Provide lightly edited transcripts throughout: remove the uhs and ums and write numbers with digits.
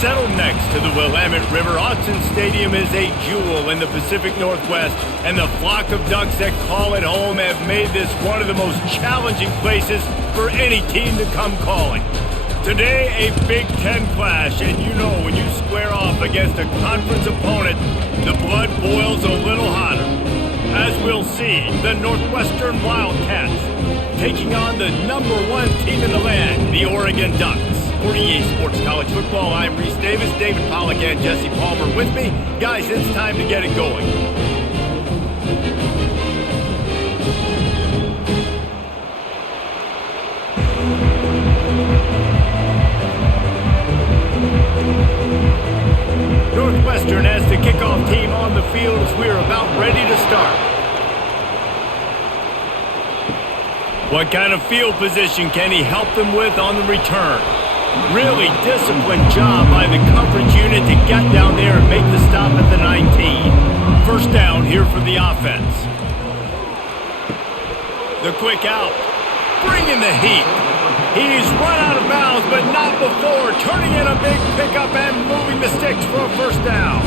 Settled next to the Willamette River, Autzen Stadium is a jewel in the Pacific Northwest, and the flock of ducks that call it home have made this one of the most challenging places for any team to come calling. Today, a Big Ten clash, and you know when you square off against a conference opponent, the blood boils a little hotter. As we'll see, the Northwestern Wildcats taking on the #1 team in the land, the Oregon Ducks. For EA Sports College Football, I'm Reese Davis, David Pollack and Jesse Palmer with me. Guys, it's time to get it going. Northwestern as the kickoff team on the field as we're about ready to start. What kind of field position can he help them with on the return? Really disciplined job by the coverage unit to get down there and make the stop at the 19. First down here for the offense. The quick out. Bringing the heat. He's run out of bounds, but not before turning in a big pickup and moving the sticks for a first down.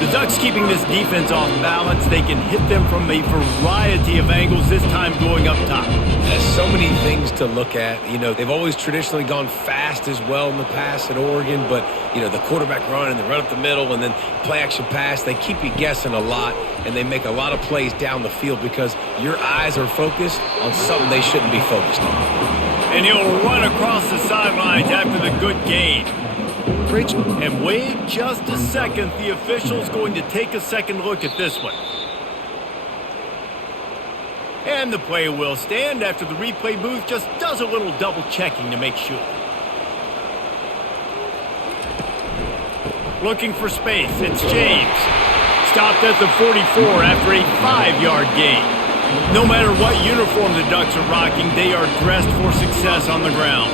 The Ducks keeping this defense off balance. They can hit them from a variety of angles, this time going up top. There's so many things to look at. You know, they've always traditionally gone fast as well in the past at Oregon, but, you know, the quarterback run and the run up the middle and then play-action pass, they keep you guessing a lot, and they make a lot of plays down the field because your eyes are focused on something they shouldn't be focused on. And he'll run across the sidelines after the good gain. And wait just a second. The official's going to take a second look at this one. And the play will stand after the replay booth just does a little double checking to make sure. Looking for space. It's James. Stopped at the 44 after a 5-yard gain. No matter what uniform the Ducks are rocking, they are dressed for success on the ground.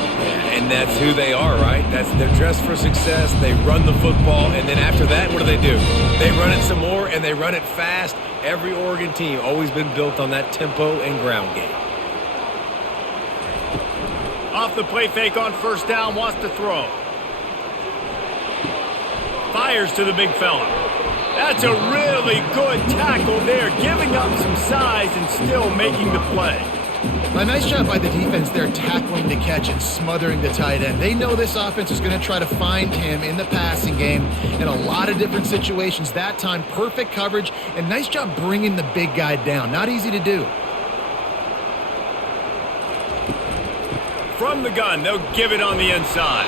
And that's who they are, right? They're dressed for success. They run the football, and then after that, what do? They run it some more, and they run it fast. Every Oregon team always been built on that tempo and ground game. Off the play fake on first down, wants to throw. Fires to the big fella. That's a really good tackle there, giving up some size and still making the play. A nice job by the defense there, tackling the catch and smothering the tight end. They know this offense is going to try to find him in the passing game in a lot of different situations. That time, perfect coverage, and nice job bringing the big guy down. Not easy to do. From the gun, they'll give it on the inside.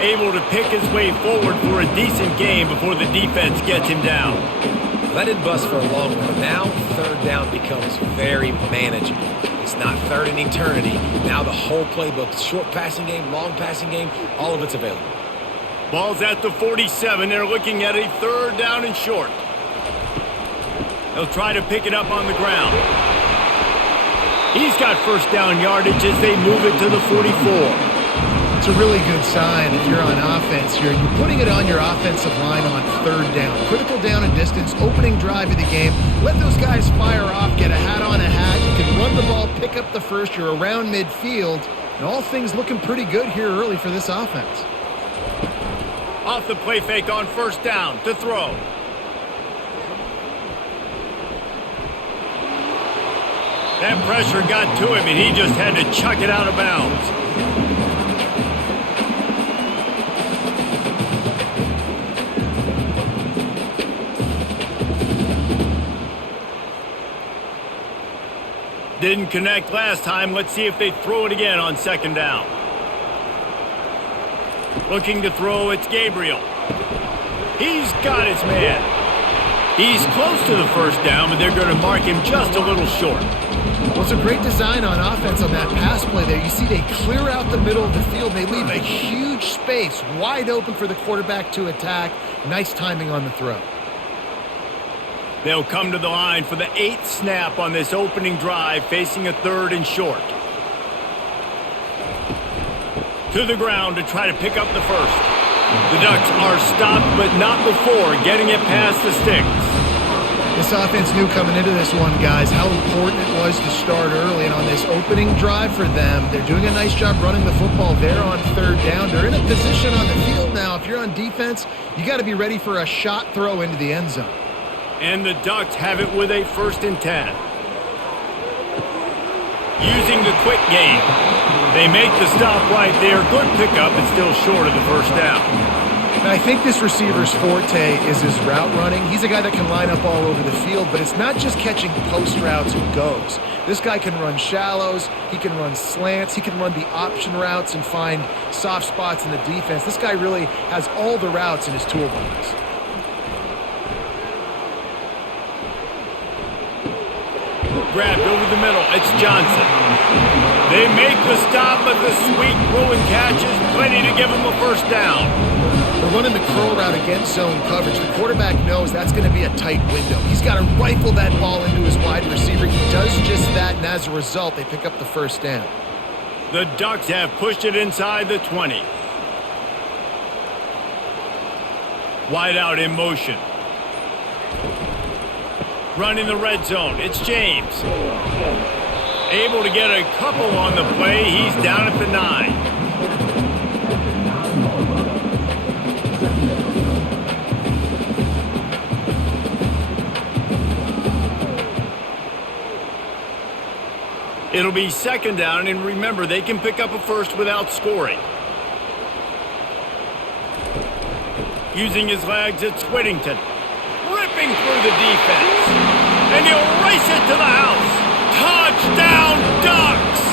Able to pick his way forward for a decent gain before the defense gets him down. That didn't bust for a long one. Now, third down becomes very manageable. It's not third in eternity. Now the whole playbook, short passing game, long passing game, all of it's available. Ball's at the 47. They're looking at a third down and short. They'll try to pick it up on the ground. He's got first down yardage as they move it to the 44. It's a really good sign if you're on offense here. You're putting it on your offensive line on third down. Critical down and distance, opening drive of the game. Let those guys fire off, get a hat on a hat. You can run the ball, pick up the first. You're around midfield. And all things looking pretty good here early for this offense. Off the play fake on first down to throw. That pressure got to him, and he just had to chuck it out of bounds. Didn't connect last time. Let's see if they throw it again on second down. Looking to throw, it's Gabriel. He's got his man. He's close to the first down, but they're going to mark him just a little short. Well, it's a great design on offense on that pass play there. You see they clear out the middle of the field. They leave a huge space wide open for the quarterback to attack. Nice timing on the throw. They'll come to the line for the 8th snap on this opening drive, facing a third and short. To the ground to try to pick up the first. The Ducks are stopped, but not before getting it past the sticks. This offense knew coming into this one, guys, how important it was to start early. And on this opening drive for them, they're doing a nice job running the football there on third down. They're in a position on the field now, if if you're on defense, you got to be ready for a shot throw into the end zone. And the Ducks have it with a 1st and 10. Using the quick game. They make the stop right there. Good pickup, but still short of the 1st down. And I think this receiver's forte is his route running. He's a guy that can line up all over the field, but it's not just catching post routes and goes. This guy can run shallows, he can run slants, he can run the option routes and find soft spots in the defense. This guy really has all the routes in his toolbox. Grabbed over the middle. It's Johnson. They make the stop, but the sweet throwing catch is plenty to give him a 1st down. They're running the curl route against zone coverage. The quarterback knows that's going to be a tight window. He's got to rifle that ball into his wide receiver. He does just that, and as a result, they pick up the 1st down. The Ducks have pushed it inside the 20. Wide out in motion. Running the red zone. It's James. Able to get a couple on the play. He's down at the 9. It'll be 2nd down, and remember, they can pick up a 1st without scoring. Using his legs, it's Whittington. Ripping through the defense. And he'll race it to the house. Touchdown, Ducks!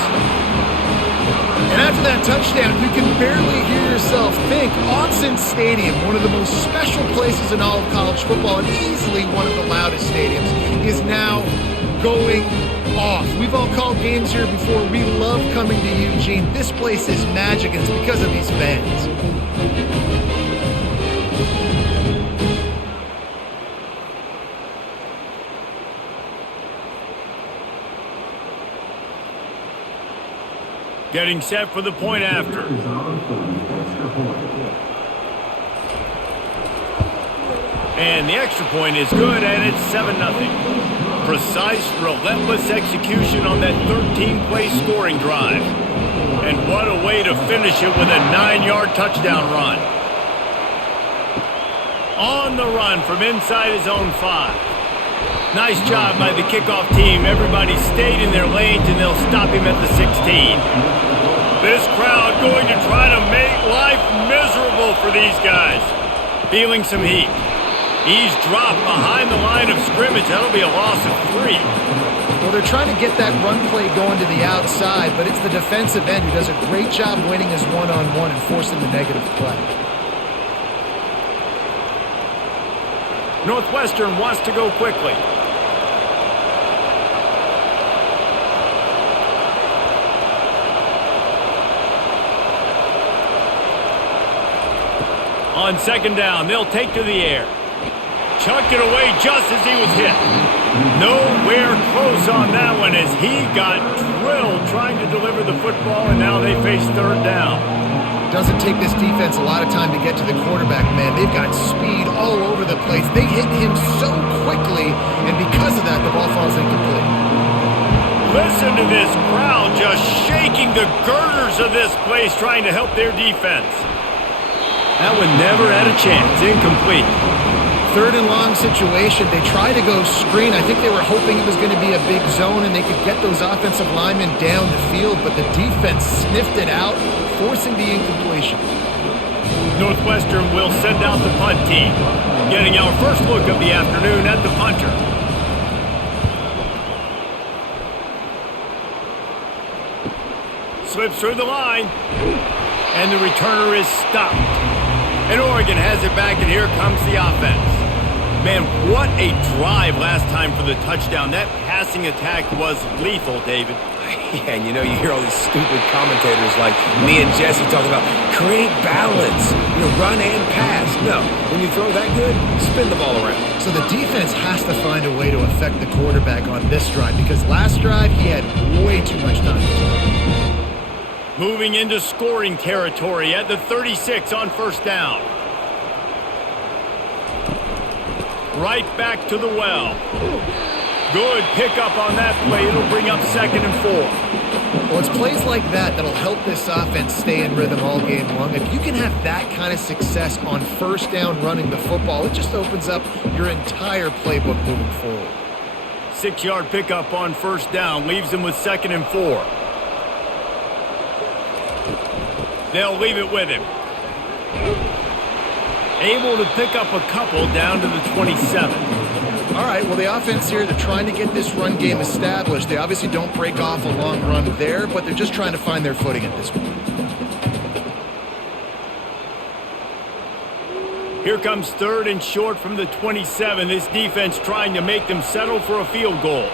And after that touchdown, you can barely hear yourself think. Autzen Stadium, one of the most special places in all of college football and easily one of the loudest stadiums, is now going off. We've all called games here before. We love coming to Eugene. This place is magic, and it's because of these fans. Getting set for the point after. And the extra point is good, and it's 7-0. Precise, relentless execution on that 13-play scoring drive. And what a way to finish it with a 9-yard touchdown run. On the run from inside his own 5. Nice job by the kickoff team. Everybody stayed in their lanes, and they'll stop him at the 16. This crowd going to try to make life miserable for these guys. Feeling some heat. He's dropped behind the line of scrimmage. That'll be a loss of 3. Well, they're trying to get that run play going to the outside, but it's the defensive end who does a great job winning his one-on-one and forcing the negative play. Northwestern wants to go quickly. On 2nd down, they'll take to the air. Chucked it away just as he was hit. Nowhere close on that one as he got drilled trying to deliver the football, and now they face 3rd down. Doesn't take this defense a lot of time to get to the quarterback, man. They've got speed all over the place. They hit him so quickly, and because of that, the ball falls incomplete. Listen to this crowd just shaking the girders of this place trying to help their defense. That one never had a chance. Incomplete. 3rd and long situation. They try to go screen. I think they were hoping it was going to be a big zone and they could get those offensive linemen down the field, but the defense sniffed it out, forcing the incompletion. Northwestern will send out the punt team. Getting our first look of the afternoon at the punter. Slips through the line. And the returner is stopped. And Oregon has it back, and here comes the offense. Man, what a drive last time for the touchdown. That passing attack was lethal, David. Yeah, and you hear all these stupid commentators like me and Jesse talking about create balance, run and pass. No, when you throw that good, spin the ball around. So the defense has to find a way to affect the quarterback on this drive because last drive he had way too much time. Moving into scoring territory at the 36 on 1st down. Right back to the well. Good pickup on that play. It'll bring up 2nd and 4. Well, it's plays like that that'll help this offense stay in rhythm all game long. If you can have that kind of success on first down running the football, it just opens up your entire playbook moving forward. 6-yard pickup on first down leaves them with 2nd and 4. They'll leave it with him. Able to pick up a couple down to the 27. All right, well, the offense here, they're trying to get this run game established. They obviously don't break off a long run there, but they're just trying to find their footing at this point. Here comes 3rd and short from the 27. This defense trying to make them settle for a field goal.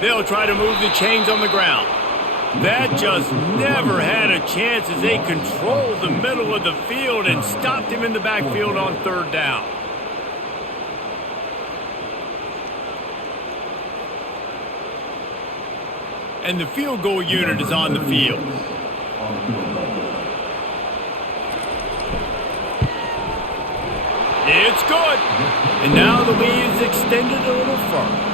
They'll try to move the chains on the ground. That just never had a chance as they controlled the middle of the field and stopped him in the backfield on 3rd down. And the field goal unit is on the field. It's good. And now the lead is extended a little further.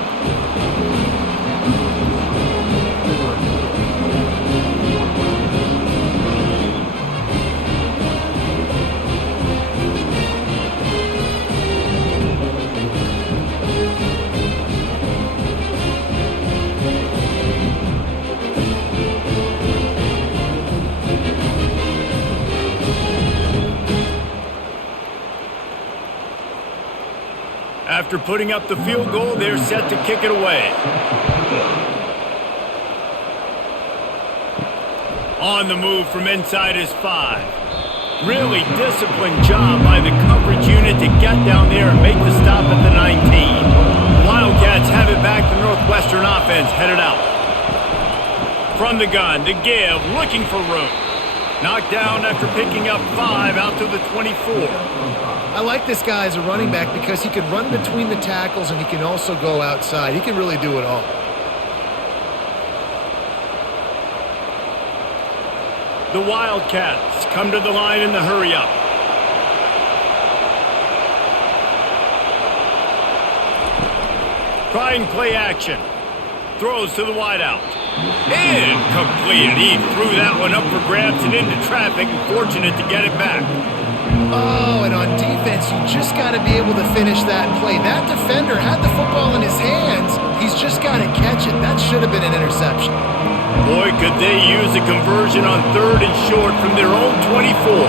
After putting up the field goal, they're set to kick it away. On the move from inside his 5. Really disciplined job by the coverage unit to get down there and make the stop at the 19. Wildcats have it back. The Northwestern offense headed out. From the gun, to give, looking for room. Knocked down after picking up 5 out to the 24. I like this guy as a running back because he can run between the tackles and he can also go outside. He can really do it all. The Wildcats come to the line in the hurry-up. Trying play action. Throws to the wideout. Incomplete. He threw that one up for grabs and into traffic, and fortunate to get it back. Oh, and on defense, you just got to be able to finish that play. That defender had the football in his hands. He's just got to catch it. That should have been an interception. Boy, could they use a conversion on 3rd and short from their own 24.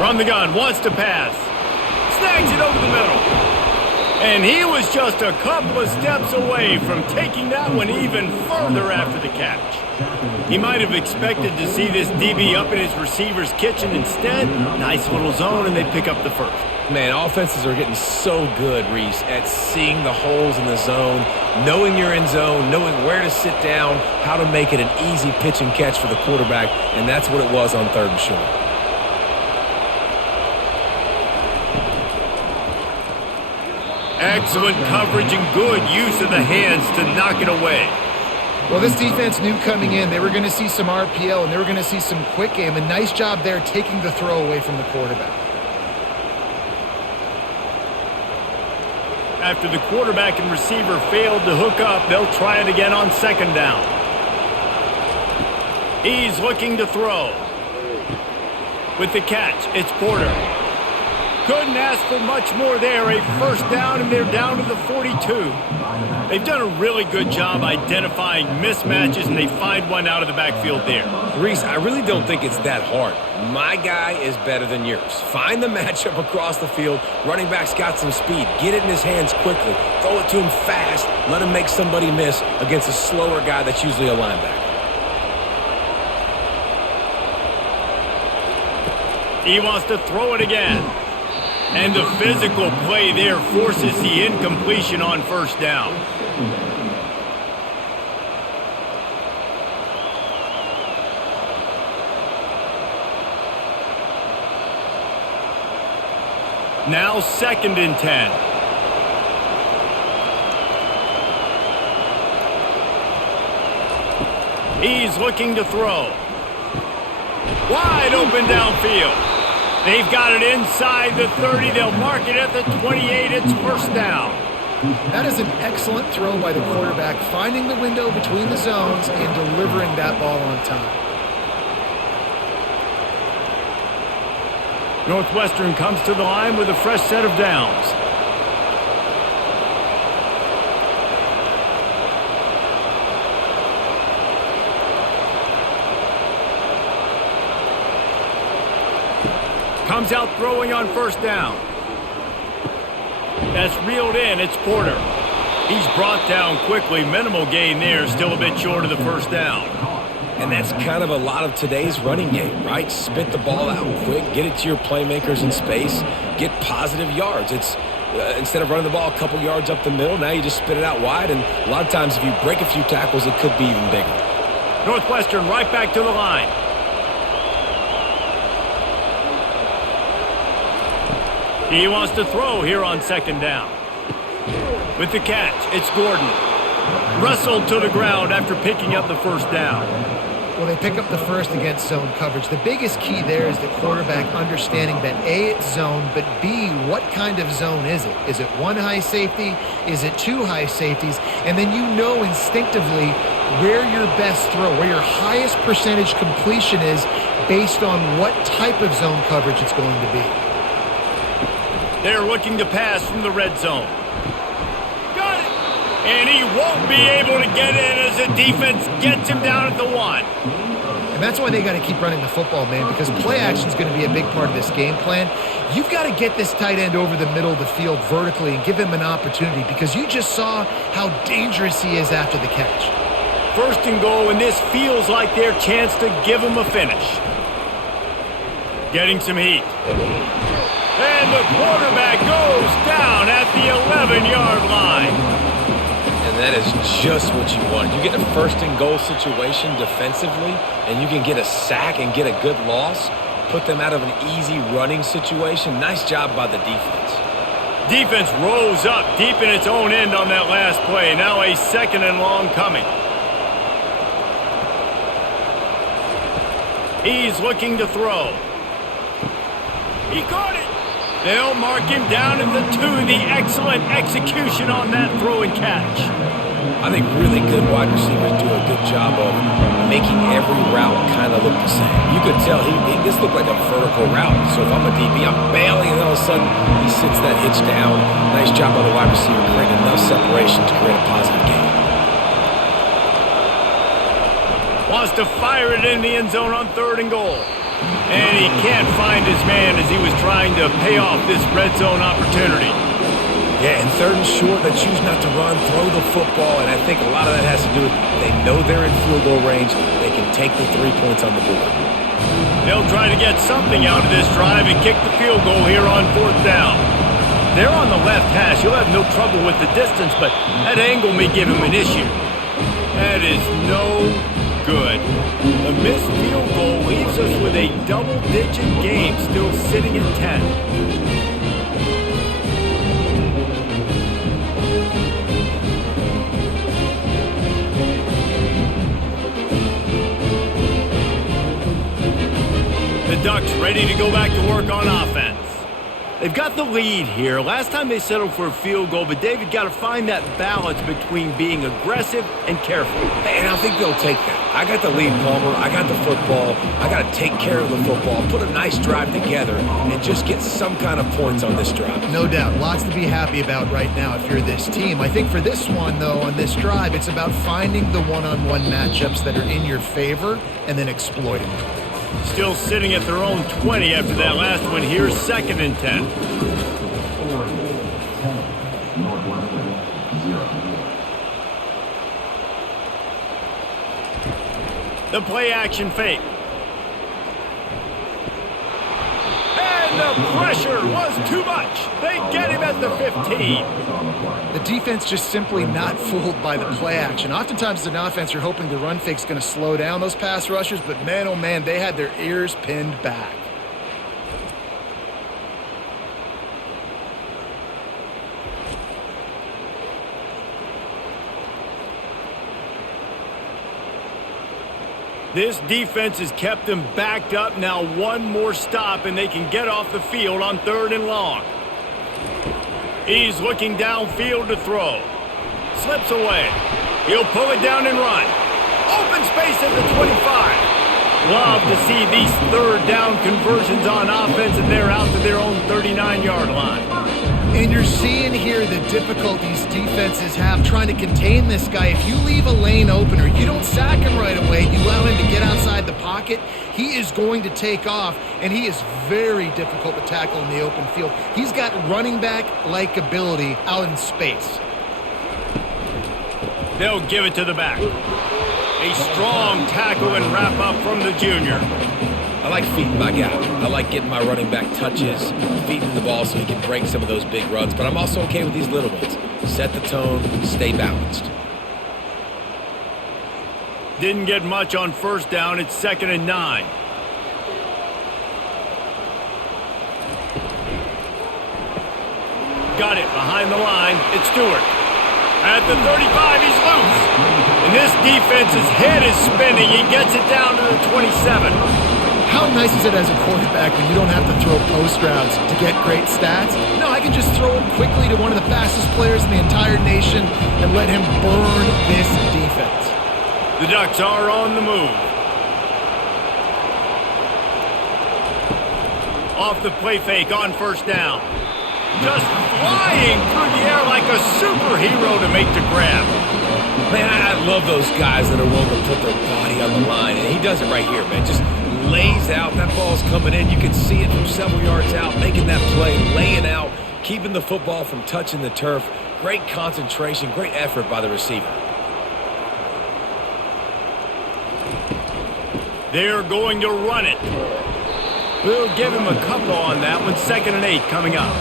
From the gun, wants to pass. Snags it over the middle. And he was just a couple of steps away from taking that one even further after the catch. He might have expected to see this DB up in his receiver's kitchen. Instead, nice little zone, and they pick up the first. Man, offenses are getting so good, Reese, at seeing the holes in the zone, knowing you're in zone, knowing where to sit down, how to make it an easy pitch and catch for the quarterback, and that's what it was on 3rd and short. Excellent coverage and good use of the hands to knock it away. Well, this defense knew coming in they were going to see some RPO and they were going to see some quick game. A nice job there taking the throw away from the quarterback. After the quarterback and receiver failed to hook up, they'll try it again on 2nd down. He's looking to throw. With the catch, it's Porter. Couldn't ask for much more there. A first down, and they're down to the 42. They've done a really good job identifying mismatches, and they find one out of the backfield there. Reese, I really don't think it's that hard. My guy is better than yours. Find the matchup across the field. Running back's got some speed. Get it in his hands quickly. Throw it to him fast. Let him make somebody miss against a slower guy that's usually a linebacker. He wants to throw it again. And the physical play there forces the incompletion on first down. Now 2nd and 10. He's looking to throw. Wide open downfield. They've got it inside the 30. They'll mark it at the 28. It's first down. That is an excellent throw by the quarterback, finding the window between the zones and delivering that ball on time. Northwestern comes to the line with a fresh set of downs. Comes out throwing on first down. That's reeled in. It's Porter. He's brought down quickly. Minimal gain there. Still a bit short of the first down. And that's kind of a lot of today's running game, right? Spit the ball out quick, get it to your playmakers in space, get positive yards. It's instead of running the ball a couple yards up the middle, now you just spit it out wide. And a lot of times if you break a few tackles, it could be even bigger. Northwestern right back to the line. He wants to throw here on second down. With the catch, it's Gordon. Wrestled to the ground after picking up the first down. Well, they pick up the first against zone coverage. The biggest key there is the quarterback understanding that A, it's zone, but B, what kind of zone is it? Is it one high safety? Is it two high safeties? And then you know instinctively where your best throw, where your highest percentage completion is based on what type of zone coverage it's going to be. They're looking to pass from the red zone. Got it! And he won't be able to get in as the defense gets him down at the 1. And that's why they got to keep running the football, man, because play action is going to be a big part of this game plan. You've got to get this tight end over the middle of the field vertically and give him an opportunity because you just saw how dangerous he is after the catch. First and goal, and this feels like their chance to give him a finish. Getting some heat. And the quarterback goes down at the 11-yard line. And that is just what you want. You get a first and goal situation defensively, and you can get a sack and get a good loss, put them out of an easy running situation. Nice job by the defense. Defense rose up deep in its own end on that last play. Now a second and long coming. He's looking to throw. He caught it. They'll mark him down at the 2. The excellent execution on that throw and catch. I think really good wide receivers do a good job of making every route kind of look the same. You could tell this looked like a vertical route. So if I'm a DB, I'm bailing, and all of a sudden he sits that hitch down. Nice job by the wide receiver creating enough separation to create a positive gain. Wants to fire it in the end zone on third and goal. And he can't find his man as he was trying to pay off this red zone opportunity. Yeah, and third and short, they choose not to run, throw the football, and I think a lot of that has to do with they know they're in field goal range. They can take the 3 points on the board. They'll try to get something out of this drive and kick the field goal here on fourth down. They're on the left hash. He'll have no trouble with the distance, but that angle may give him an issue. That is no good. The missed field goal leaves us with a double-digit game still sitting at 10. The Ducks ready to go back to work on offense. They've got the lead here. Last time they settled for a field goal, but David got to find that balance between being aggressive and careful. And I think they'll take that. I got the lead, Palmer. I got the football. I got to take care of the football, put a nice drive together, and just get some kind of points on this drive. No doubt. Lots to be happy about right now if you're this team. I think for this one, though, on this drive, it's about finding the one-on-one matchups that are in your favor and then exploiting them. Still sitting at their own 20 after that last one. Here's second and 10. The play action fake. And the pressure was too much. They get him at the 15. The defense just simply not fooled by the play action. Oftentimes as an offense, you're hoping the run fake's going to slow down those pass rushers, but man, oh man, they had their ears pinned back. This defense has them them backed up. Now one more stop, and they can get off the field on third and long. He's looking downfield to throw. Slips away. He'll pull it down and run. Open space at the 25. Love to see these third down conversions on offense, and they're out to their own 39-yard line. And you're seeing here the difficulties defenses have trying to contain this guy. If you leave a lane open or you don't sack him right away, you allow him to get outside the pocket, he is going to take off, and he is very difficult to tackle in the open field. He's got running back-like ability out in space. They'll give it to the back. A strong tackle and wrap-up from the junior. I like feeding my guy. I like getting my running back touches, feeding the ball so he can break some of those big runs, but I'm also okay with these little ones. Set the tone, stay balanced. Didn't get much on first down. It's 2nd and 9. Got it behind the line. It's Stewart. At the 35, he's loose. And this defense's head is spinning. He gets it down to the 27. How nice is it as a quarterback when you don't have to throw post routes to get great stats? No, I can just throw it quickly to one of the fastest players in the entire nation and let him burn this defense. The Ducks are on the move. Off the play fake on first down. Just flying through the air like a superhero to make the grab. Man, I love those guys that are willing to put their body on the line, and he does it right here, man. Just lays out. That ball's coming in. You can see it from several yards out, making that play, laying out, keeping the football from touching the turf. Great concentration, great effort by the receiver. They're going to run it. We'll give him a couple on that one. 2nd and 8 coming up.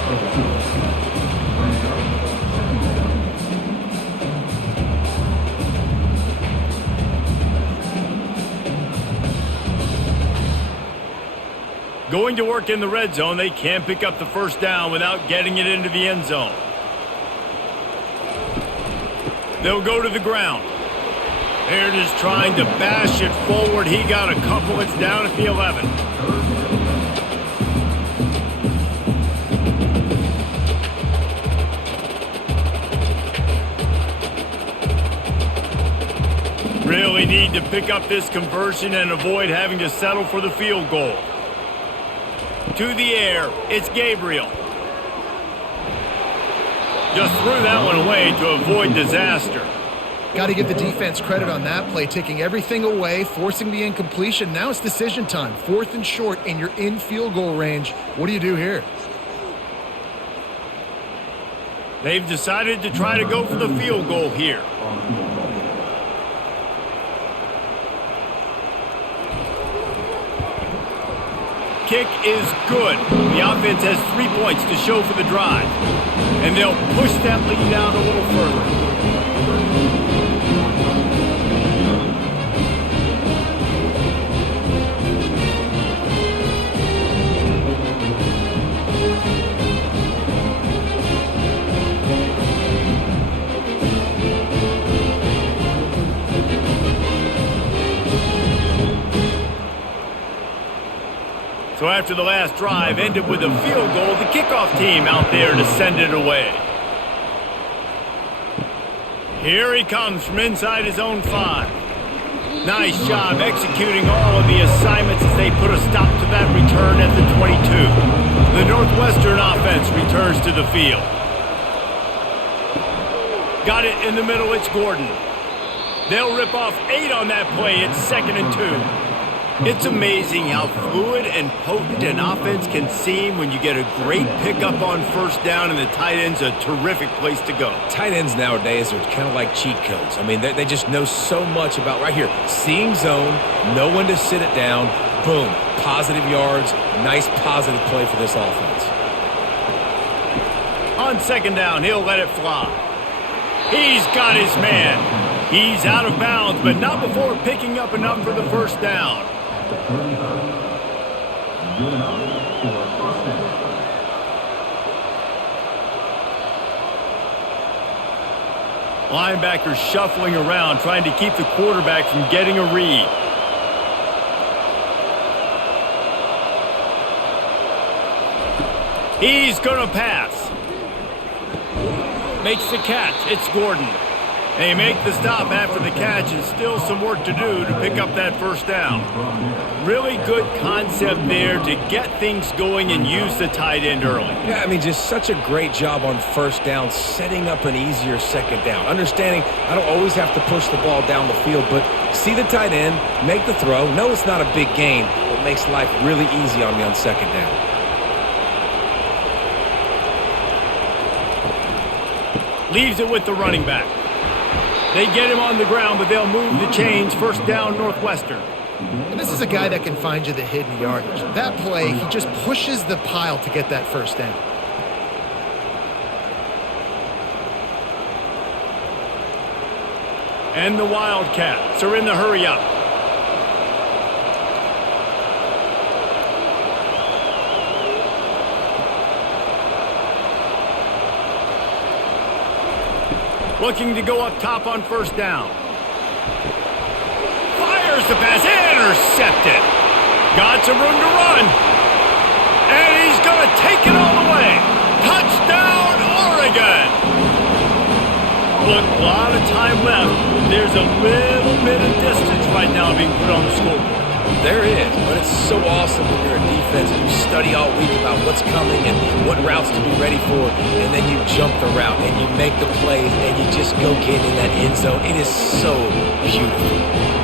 Going to work in the red zone. They can't pick up the first down without getting it into the end zone. They'll go to the ground. They're just trying to bash it forward. He got a couple. It's down at the 11. Really need to pick up this conversion and avoid having to settle for the field goal. To the air, it's Gabriel. Just threw that one away to avoid disaster. Got to give the defense credit on that play, taking everything away, forcing the incompletion. Now it's decision time. 4th and short, and you're in field goal range. What do you do here? They've decided to try to go for the field goal here. Kick is good. The offense has 3 points to show for the drive. And they'll push that lead out a little further. So after the last drive ended with a field goal, the kickoff team out there to send it away. Here he comes from inside his own 5. Nice job executing all of the assignments as they put a stop to that return at the 22. The Northwestern offense returns to the field. Got it in the middle, it's Gordon. They'll rip off 8 on that play. It's 2nd and 2. It's amazing how fluid and potent an offense can seem when you get a great pickup on first down, and the tight end's a terrific place to go. Tight ends nowadays are kind of like cheat codes. I mean, they just know so much about right here. Seeing zone, know when to sit it down, boom, positive yards, nice positive play for this offense. On 2nd down, he'll let it fly. He's got his man. He's out of bounds, but not before picking up enough for the first down. Linebackers shuffling around, trying to keep the quarterback from getting a read. He's going to pass. makes the catch. It's Gordon. They make the stop after the catch, and still some work to do to pick up that first down. Really good concept there to get things going and use the tight end early. Yeah, I mean, just such a great job on first down, setting up an easier second down. Understanding I don't always have to push the ball down the field, but see the tight end, make the throw. No, it's not a big gain, but makes life really easy on me on second down. Leaves it with the running back. They get him on the ground, but they'll move the chains. First down, Northwestern. And this is a guy that can find you the hidden yardage. That play, he just pushes the pile to get that first down. And the Wildcats are in the hurry up. Looking to go up top on first down. Fires the pass, intercepted. Got some room to run. And he's going to take it all the way. Touchdown, Oregon. Look, a lot of time left. There's a little bit of distance right now being put on the scoreboard. There is, but it's so awesome when you're a defense and you study all week about what's coming and what routes to be ready for, and then you jump the route and you make the plays and you just go get in that end zone. It is so beautiful.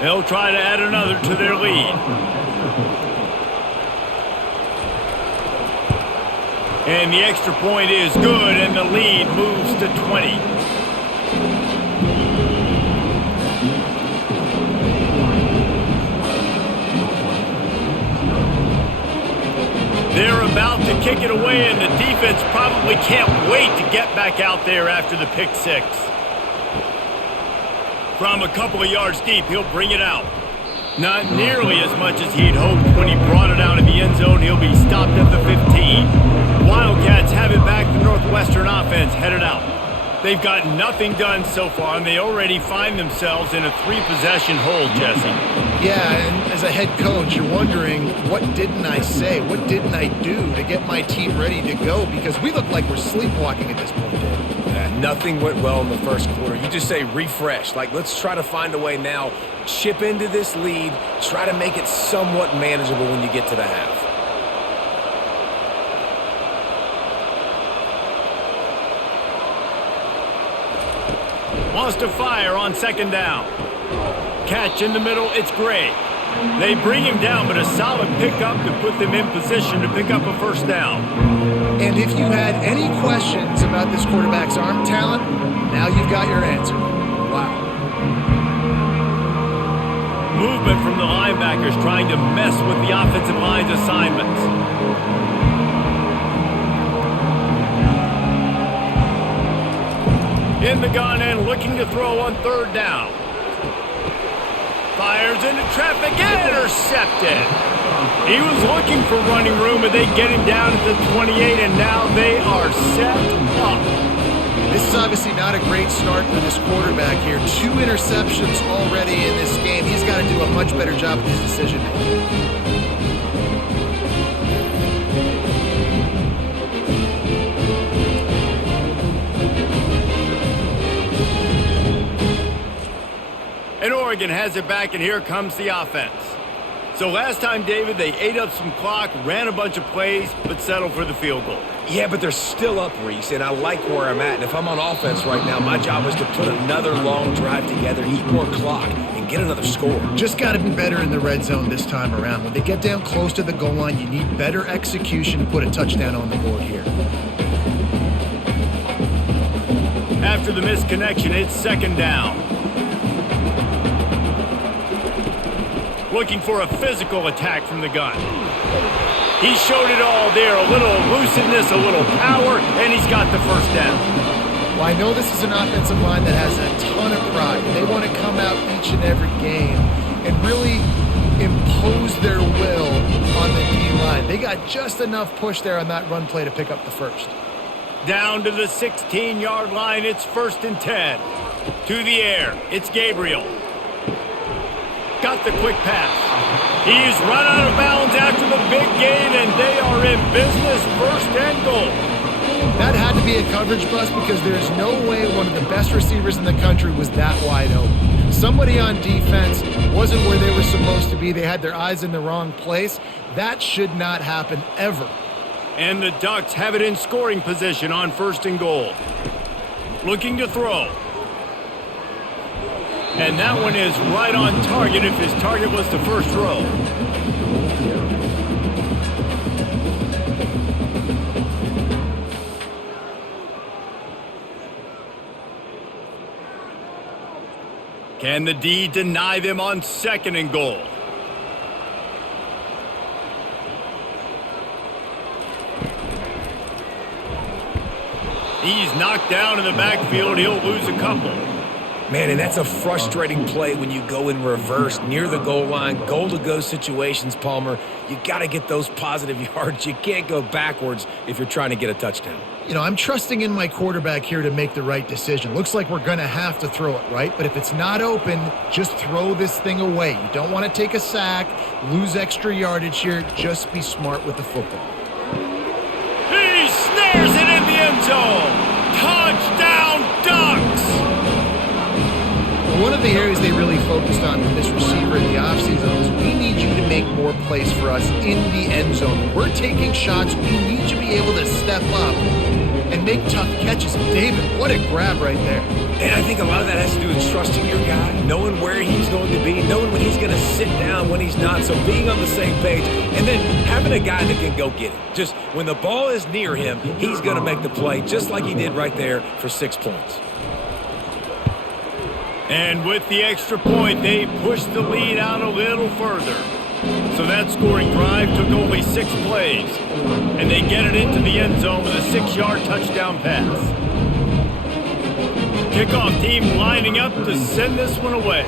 They'll try to add another to their lead. And the extra point is good, and the lead moves to 20. They're about to kick it away, and the defense probably can't wait to get back out there after the pick six. From a couple of yards deep, he'll bring it out. Not nearly as much as he'd hoped when he brought it out in the end zone. He'll be stopped at the 15. Wildcats have it back. The Northwestern offense headed out. They've got nothing done so far, and they already find themselves in a three-possession hole, Jesse. Yeah, and as a head coach, you're wondering, what didn't I say? What didn't I do to get my team ready to go? Because we look like we're sleepwalking at this point, Dave. Nothing went well in the first quarter. You just say refresh. Like, let's try to find a way now. Chip into this lead. Try to make it somewhat manageable when you get to the half. Wants to fire on second down. Catch in the middle, it's Gray. They bring him down, but a solid pickup to put them in position to pick up a first down. And if you had any questions about this quarterback's arm talent, now you've got your answer. Wow. Movement from the linebackers trying to mess with the offensive line's assignments. In the gun and looking to throw on third down. Fires into traffic, intercepted. He was looking for running room, and they get him down at the 28, and now they are set up. This is obviously not a great start for this quarterback here. 2 interceptions already in this game. He's got to do a much better job with his decision-making. And Oregon has it back, and here comes the offense. So last time, David, they ate up some clock, ran a bunch of plays, but settled for the field goal. Yeah, but they're still up, Reese, and I like where I'm at. And if I'm on offense right now, my job is to put another long drive together, eat more clock, and get another score. Just got to be better in the red zone this time around. When they get down close to the goal line, you need better execution to put a touchdown on the board here. After the misconnection, it's second down. Looking for a physical attack from the gun. He showed it all there, a little elusiveness, a little power, and he's got the first down. Well, I know this is an offensive line that has a ton of pride. They want to come out each and every game and really impose their will on the D-line. They got just enough push there on that run play to pick up the first. Down to the 16-yard line, it's 1st and 10. To the air, it's Gabriel. Got the quick pass. He's run out of bounds after the big gain, and they are in business, 1st and goal. That had to be a coverage bust because there's no way one of the best receivers in the country was that wide open. Somebody on defense wasn't where they were supposed to be. They had their eyes in the wrong place. That should not happen ever. And the Ducks have it in scoring position on 1st and goal. Looking to throw. And that one is right on target if his target was the first row. Can the D deny them on 2nd and goal? He's knocked down in the backfield. He'll lose a couple. Man, and that's a frustrating play when you go in reverse near the goal line, goal-to-go situations, Palmer. You got to get those positive yards. You can't go backwards if you're trying to get a touchdown. You know, I'm trusting in my quarterback here to make the right decision. Looks like we're going to have to throw it, right? But if it's not open, just throw this thing away. You don't want to take a sack, lose extra yardage here. Just be smart with the football. He snares it in the end zone. Touchdown, Ducks! One of the areas they really focused on with this receiver in the offseason was we need you to make more plays for us in the end zone. When we're taking shots, we need you to be able to step up and make tough catches. David, what a grab right there. And I think a lot of that has to do with trusting your guy, knowing where he's going to be, knowing when he's going to sit down, when he's not. So being on the same page and then having a guy that can go get it. Just when the ball is near him, he's going to make the play just like he did right there for 6 points. And with the extra point, they pushed the lead out a little further. So that scoring drive took only 6 plays. And they get it into the end zone with a 6-yard touchdown pass. Kickoff team lining up to send this one away.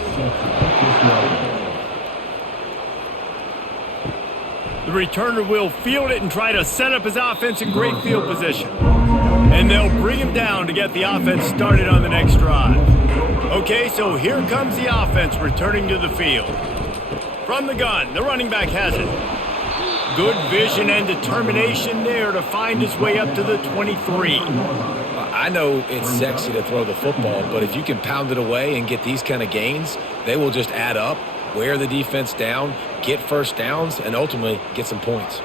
The returner will field it and try to set up his offense in great field position. And they'll bring him down to get the offense started on the next drive. Okay, so here comes the offense returning to the field. From the gun, the running back has it. Good vision and determination there to find his way up to the 23. I know it's sexy to throw the football, but if you can pound it away and get these kind of gains, they will just add up, wear the defense down, get first downs, and ultimately get some points.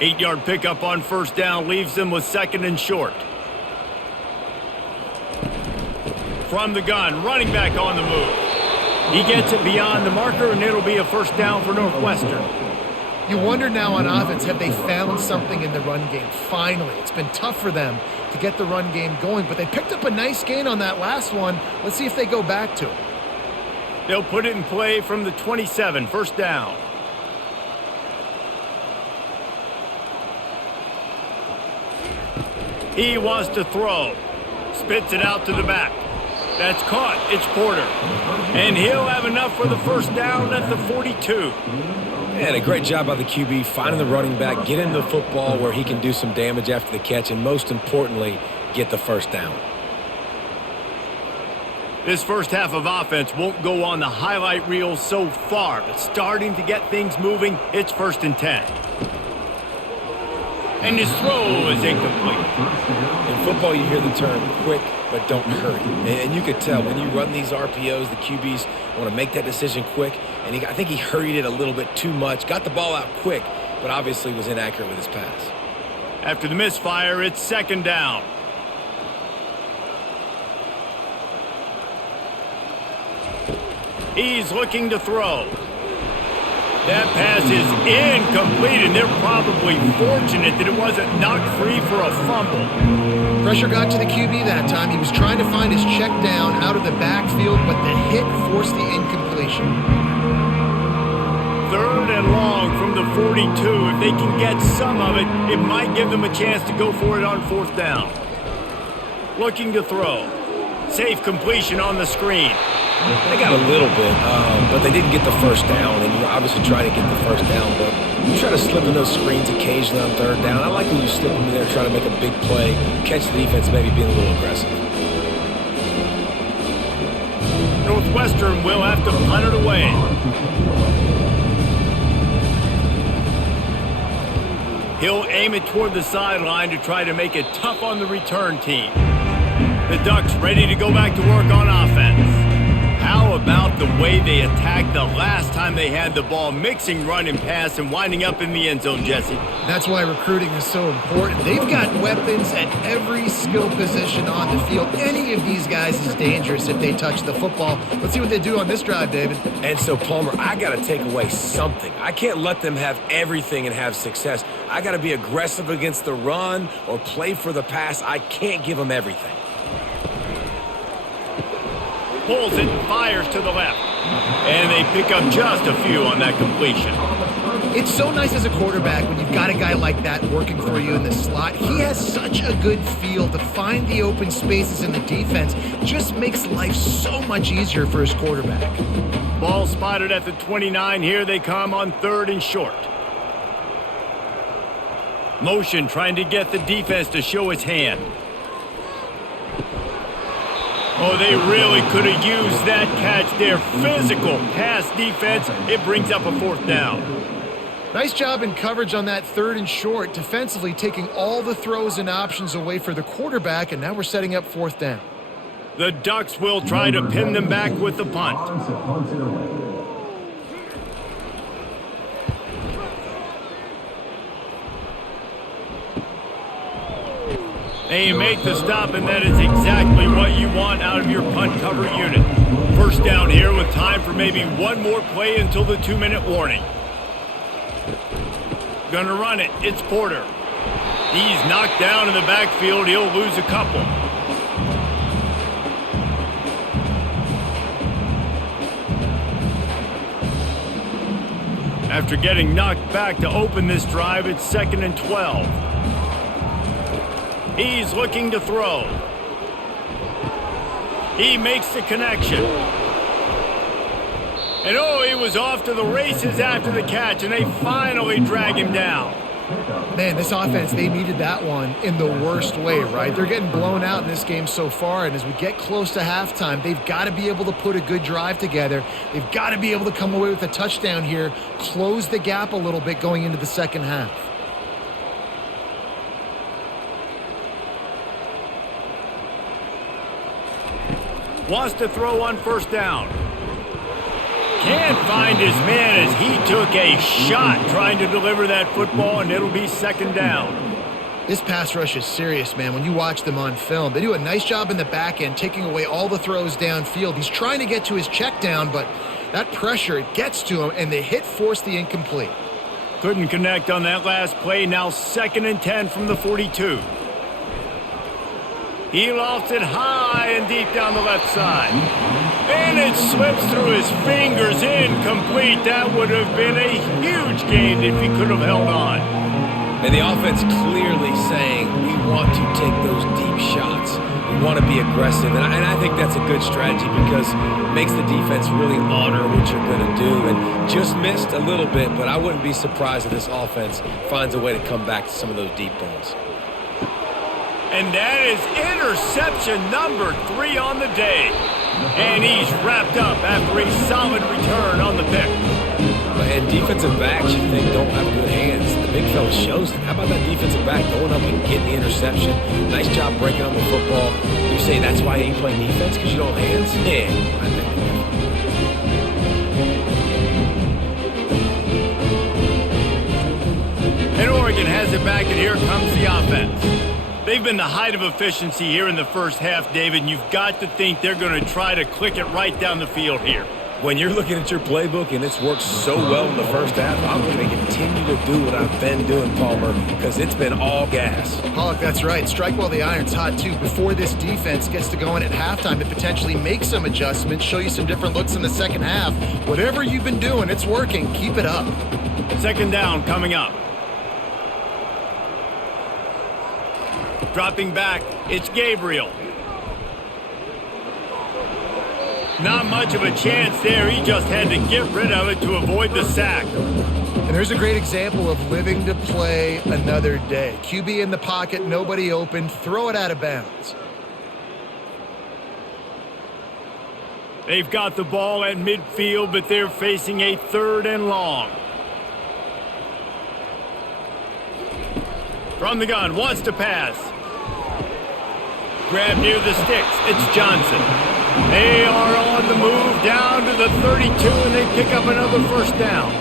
8-yard pickup on 1st down leaves them with 2nd and short. From the gun, running back on the move. He gets it beyond the marker, and it'll be a 1st down for Northwestern. You wonder now on offense, have they found something in the run game? Finally, it's been tough for them to get the run game going, but they picked up a nice gain on that last one. Let's see if they go back to it. They'll put it in play from the 27, 1st down. He wants to throw. Spits it out to the back. That's caught. It's Porter. And he'll have enough for the 1st down at the 42. And a great job by the QB finding the running back, getting the football where he can do some damage after the catch, and most importantly, get the 1st down. This first half of offense won't go on the highlight reel so far, but starting to get things moving, it's 1st and 10. And his throw is incomplete. In football, you hear the term quick, but don't hurry. And you could tell when you run these RPOs, the QBs want to make that decision quick. And I think he hurried it a little bit too much, got the ball out quick, but obviously was inaccurate with his pass. After the misfire, it's 2nd down. He's looking to throw. That pass is incomplete, and they're probably fortunate that it wasn't knocked free for a fumble. Pressure got to the QB that time. He was trying to find his check down out of the backfield, but the hit forced the incompletion. 3rd and long from the 42. If they can get some of it, it might give them a chance to go for it on 4th down. Looking to throw. Safe completion on the screen. They got a little bit, but they didn't get the first down, and you're obviously trying to get the first down, but you try to slip in those screens occasionally on third down. I like when you slip them in there, try to make a big play, catch the defense maybe being a little aggressive. Northwestern will have to punt it away. He'll aim it toward the sideline to try to make it tough on the return team. The Ducks ready to go back to work on offense. How about the way they attacked the last time they had the ball, mixing run and pass and winding up in the end zone, Jesse? That's why recruiting is so important. They've got weapons at every skill position on the field. Any of these guys is dangerous if they touch the football. Let's see what they do on this drive, David. And so, Palmer, I got to take away something. I can't let them have everything and have success. I got to be aggressive against the run or play for the pass. I can't give them everything. Pulls it and fires to the left. And they pick up just a few on that completion. It's so nice as a quarterback when you've got a guy like that working for you in the slot. He has such a good feel to find the open spaces in the defense. Just makes life so much easier for his quarterback. Ball spotted at the 29. Here they come on 3rd and short. Motion trying to get the defense to show its hand. Oh, they really could have used that catch there. Physical pass defense. It brings up a 4th down. Nice job in coverage on that 3rd and short, defensively taking all the throws and options away for the quarterback, and now we're setting up 4th down. The Ducks will try to pin them back with the punt. They make the stop, and that is exactly what you want out of your punt cover unit. 1st down here with time for maybe one more play until the 2-minute warning. Gonna run it. It's Porter. He's knocked down in the backfield. He'll lose a couple. After getting knocked back to open this drive, it's 2nd and 12. He's looking to throw. He makes the connection. And oh, he was off to the races after the catch, and they finally drag him down. Man, this offense, they needed that one in the worst way, right? They're getting blown out in this game so far, and as we get close to halftime, they've got to be able to put a good drive together. They've got to be able to come away with a touchdown here, close the gap a little bit going into the second half. Wants to throw on 1st down. Can't find his man as he took a shot trying to deliver that football, and it'll be 2nd down. This pass rush is serious, man. When you watch them on film, they do a nice job in the back end, taking away all the throws downfield. He's trying to get to his check down, but that pressure, it gets to him, and the hit forced the incomplete. Couldn't connect on that last play. Now 2nd and 10 from the 42. He lofts it high and deep down the left side. And it slips through his fingers, incomplete. That would have been a huge gain if he could have held on. And the offense clearly saying, we want to take those deep shots. We want to be aggressive. And I think that's a good strategy because it makes the defense really honor what you're going to do. And just missed a little bit, but I wouldn't be surprised if this offense finds a way to come back to some of those deep balls. And that is interception number 3 on the day. And he's wrapped up after a solid return on the pick. And defensive backs, you think, don't have good hands. The big fella shows it. How about that defensive back going up and getting the interception? Nice job breaking on the football. You say that's why you play defense, because you don't have hands? Yeah, I think and Oregon has it back, and here comes the offense. They've been the height of efficiency here in the first half, David, and you've got to think they're going to try to click it right down the field here. When you're looking at your playbook and it's worked so well in the first half, I'm going to continue to do what I've been doing, Palmer, because it's been all gas. Pollock, that's right. Strike while the iron's hot, too. Before this defense gets to going at halftime to potentially make some adjustments, show you some different looks in the second half. Whatever you've been doing, it's working. Keep it up. 2nd down coming up. Dropping back, it's Gabriel. Not much of a chance there. He just had to get rid of it to avoid the sack. And there's a great example of living to play another day. QB in the pocket, nobody open, throw it out of bounds. They've got the ball at midfield, but they're facing a 3rd and long. From the gun, wants to pass. Grab near the sticks. It's Johnson. They are on the move down to the 32, and they pick up another first down.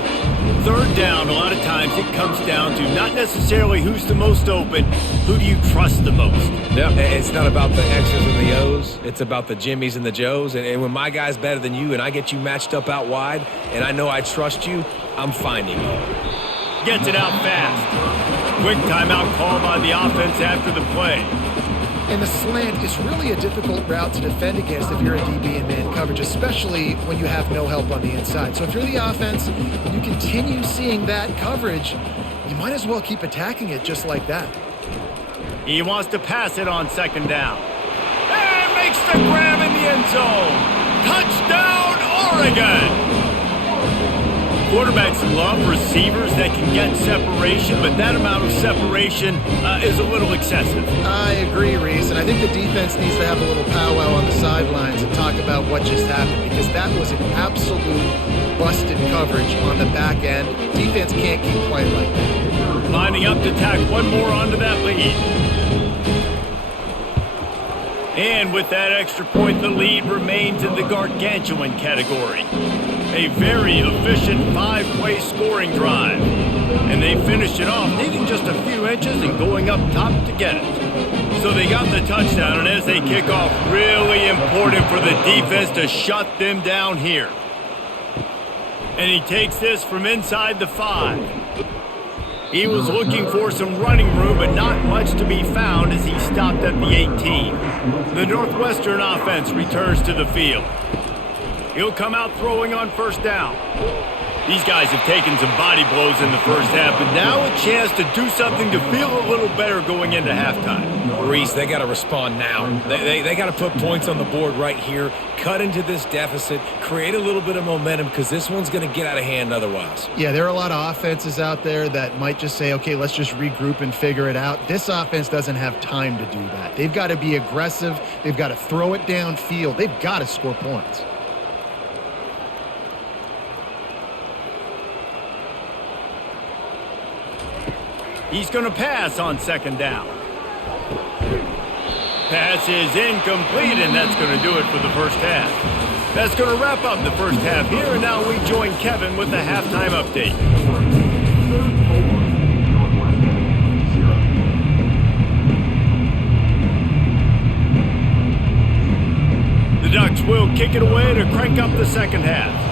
3rd down, a lot of times it comes down to not necessarily who's the most open, who do you trust the most? Yeah, it's not about the X's and the O's. It's about the Jimmies and the Joes. And when my guy's better than you and I get you matched up out wide and I know I trust you, I'm finding you. Gets it out fast. Quick timeout call by the offense after the play. And the slant is really a difficult route to defend against if you're a DB in man coverage, especially when you have no help on the inside. So if you're the offense and you continue seeing that coverage, you might as well keep attacking it just like that. He wants to pass it on 2nd down. And makes the grab in the end zone. Touchdown, Oregon! Quarterbacks love receivers that can get separation, but that amount of separation is a little excessive. I agree, Reese, and I think the defense needs to have a little powwow on the sidelines and talk about what just happened, because that was an absolute busted coverage on the back end. Defense can't keep playing like that. Lining up to tack one more onto that lead. And with that extra point, the lead remains in the gargantuan category. A very efficient 5-play scoring drive. And they finished it off, needing just a few inches and going up top to get it. So they got the touchdown, and as they kick off, really important for the defense to shut them down here. And he takes this from inside the 5. He was looking for some running room, but not much to be found as he stopped at the 18. The Northwestern offense returns to the field. He'll come out throwing on 1st down. These guys have taken some body blows in the first half, but now a chance to do something to feel a little better going into halftime. Reese, they got to respond now. They got to put points on the board right here, cut into this deficit, create a little bit of momentum, because this one's going to get out of hand otherwise. Yeah, there are a lot of offenses out there that might just say, okay, let's just regroup and figure it out. This offense doesn't have time to do that. They've got to be aggressive. They've got to throw it downfield. They've got to score points. He's going to pass on 2nd down. Pass is incomplete, and that's going to do it for the first half. That's going to wrap up the first half here, and now we join Kevin with the halftime update. The Ducks will kick it away to crank up the second half.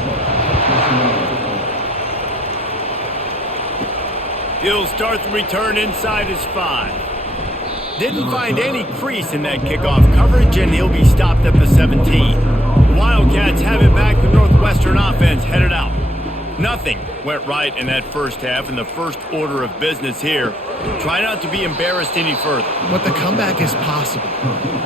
He'll start the return inside his 5. Didn't find any crease in that kickoff coverage, and he'll be stopped at the 17. The Wildcats have it back. The Northwestern offense headed out. Nothing went right in that first half, and the first order of business here. Try not to be embarrassed any further. But the comeback is possible.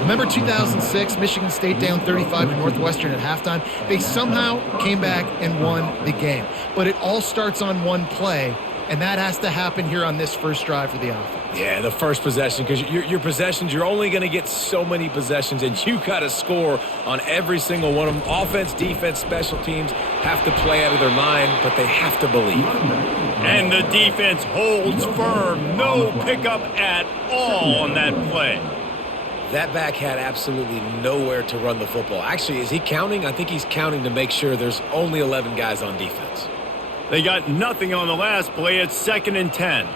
Remember 2006, Michigan State down 35 to Northwestern at halftime? They somehow came back and won the game. But it all starts on one play, and that has to happen here on this first drive for the offense. Yeah, the first possession, because your possessions, you're only going to get so many possessions, and you got to score on every single one of them. Offense, defense, special teams have to play out of their mind, but they have to believe. And the defense holds firm. No pickup at all on that play. That back had absolutely nowhere to run the football. Actually, is he counting? I think he's counting to make sure there's only 11 guys on defense. They got nothing on the last play. It's 2nd and 10.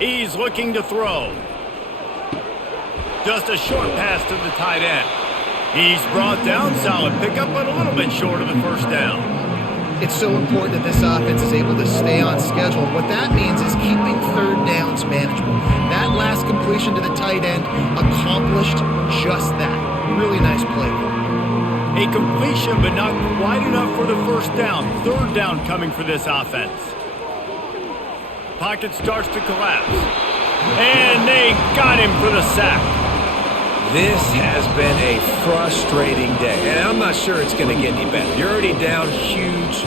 He's looking to throw. Just a short pass to the tight end. He's brought down. Solid pickup, but a little bit short of the first down. It's so important that this offense is able to stay on schedule. What that means is keeping third downs manageable. That last completion to the tight end accomplished just that. Really nice play. A completion, but not quite enough for the first down. 3rd down coming for this offense. Pocket starts to collapse. And they got him for the sack. This has been a frustrating day, and I'm not sure it's going to get any better. You're already down huge.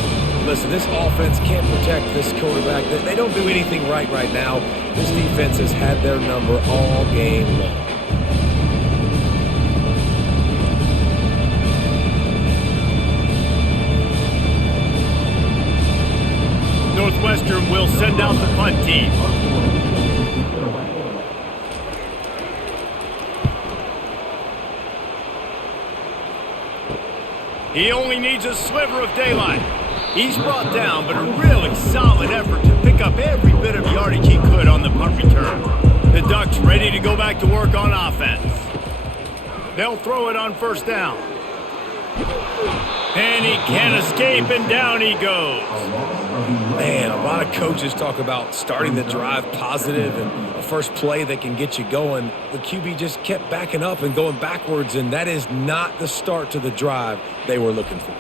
Listen, this offense can't protect this quarterback. They don't do anything right now. This defense has had their number all game long. Northwestern will send out the punt team. He only needs a sliver of daylight. He's brought down, but a really solid effort to pick up every bit of yardage he could on the punt return. The Ducks ready to go back to work on offense. They'll throw it on first down. And he can't escape, and down he goes. Man, a lot of coaches talk about starting the drive positive and the first play that can get you going. The QB just kept backing up and going backwards, and that is not the start to the drive they were looking for.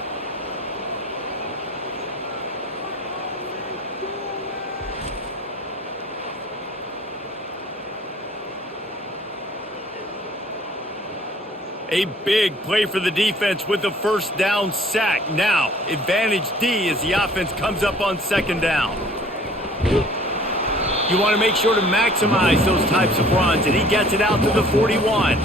A big play for the defense with the first down sack. Now, advantage D as the offense comes up on second down. You want to make sure to maximize those types of runs, and he gets it out to the 41.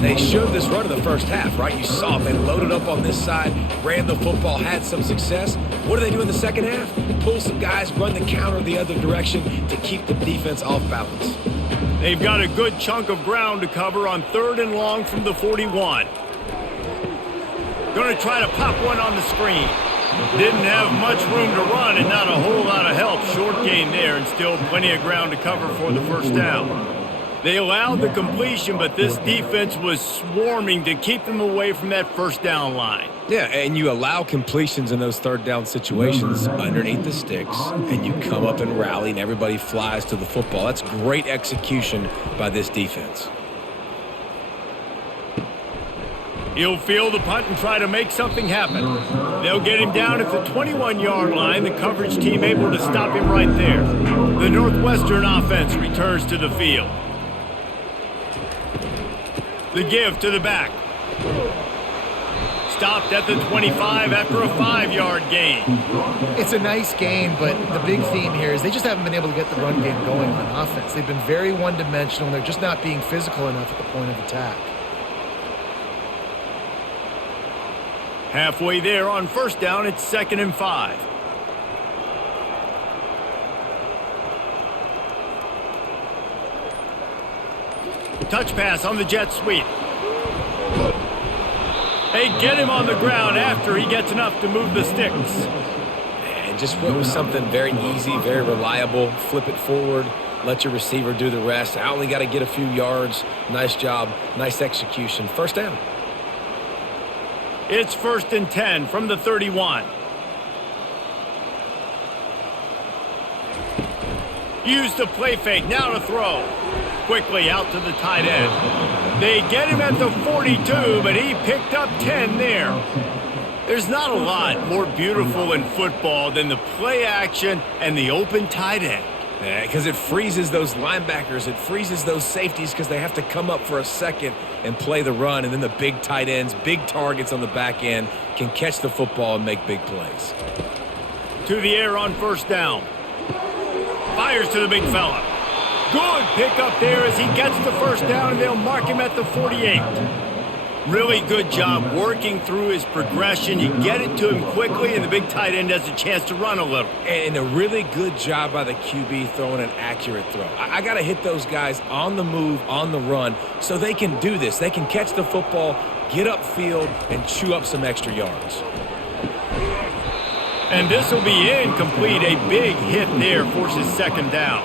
They showed this run in the first half, right? You saw it. They loaded up on this side, ran the football, had some success. What do they do in the second half? Pull some guys, run the counter the other direction to keep the defense off balance. They've got a good chunk of ground to cover on 3rd and long from the 41. Going to try to pop one on the screen. Didn't have much room to run and not a whole lot of help. Short gain there and still plenty of ground to cover for the first down. They allowed the completion, but this defense was swarming to keep them away from that first down line. Yeah, and you allow completions in those 3rd down situations underneath the sticks, and you come up and rally, and everybody flies to the football. That's great execution by this defense. He'll field the punt and try to make something happen. They'll get him down at the 21-yard line. The coverage team able to stop him right there. The Northwestern offense returns to the field. The give to the back. Stopped at the 25 after a 5-yard gain. It's a nice gain, but the big theme here is they just haven't been able to get the run game going on offense. They've been very one-dimensional. They're just not being physical enough at the point of attack. Halfway there on first down, it's 2nd and 5. Touch pass on the jet sweep. They get him on the ground after he gets enough to move the sticks. And just went with something very easy, very reliable. Flip it forward, let your receiver do the rest. I only got to get a few yards. Nice job, nice execution. First down. It's 1st and 10 from the 31. Use the play fake, now to throw. Quickly out to the tight end. They get him at the 42, but he picked up 10 there. There's not a lot more beautiful in football than the play action and the open tight end. Yeah, because it freezes those linebackers. It freezes those safeties because they have to come up for a second and play the run. And then the big tight ends, big targets on the back end can catch the football and make big plays. To the air on first down. Fires to the big fella. Good pickup there as he gets the first down, and they'll mark him at the 48. Really good job working through his progression. You get it to him quickly, and the big tight end has a chance to run a little. And a really good job by the QB throwing an accurate throw. I got to hit those guys on the move, on the run, so they can do this. They can catch the football, get upfield, and chew up some extra yards. And this will be incomplete. A big hit there forces 2nd down.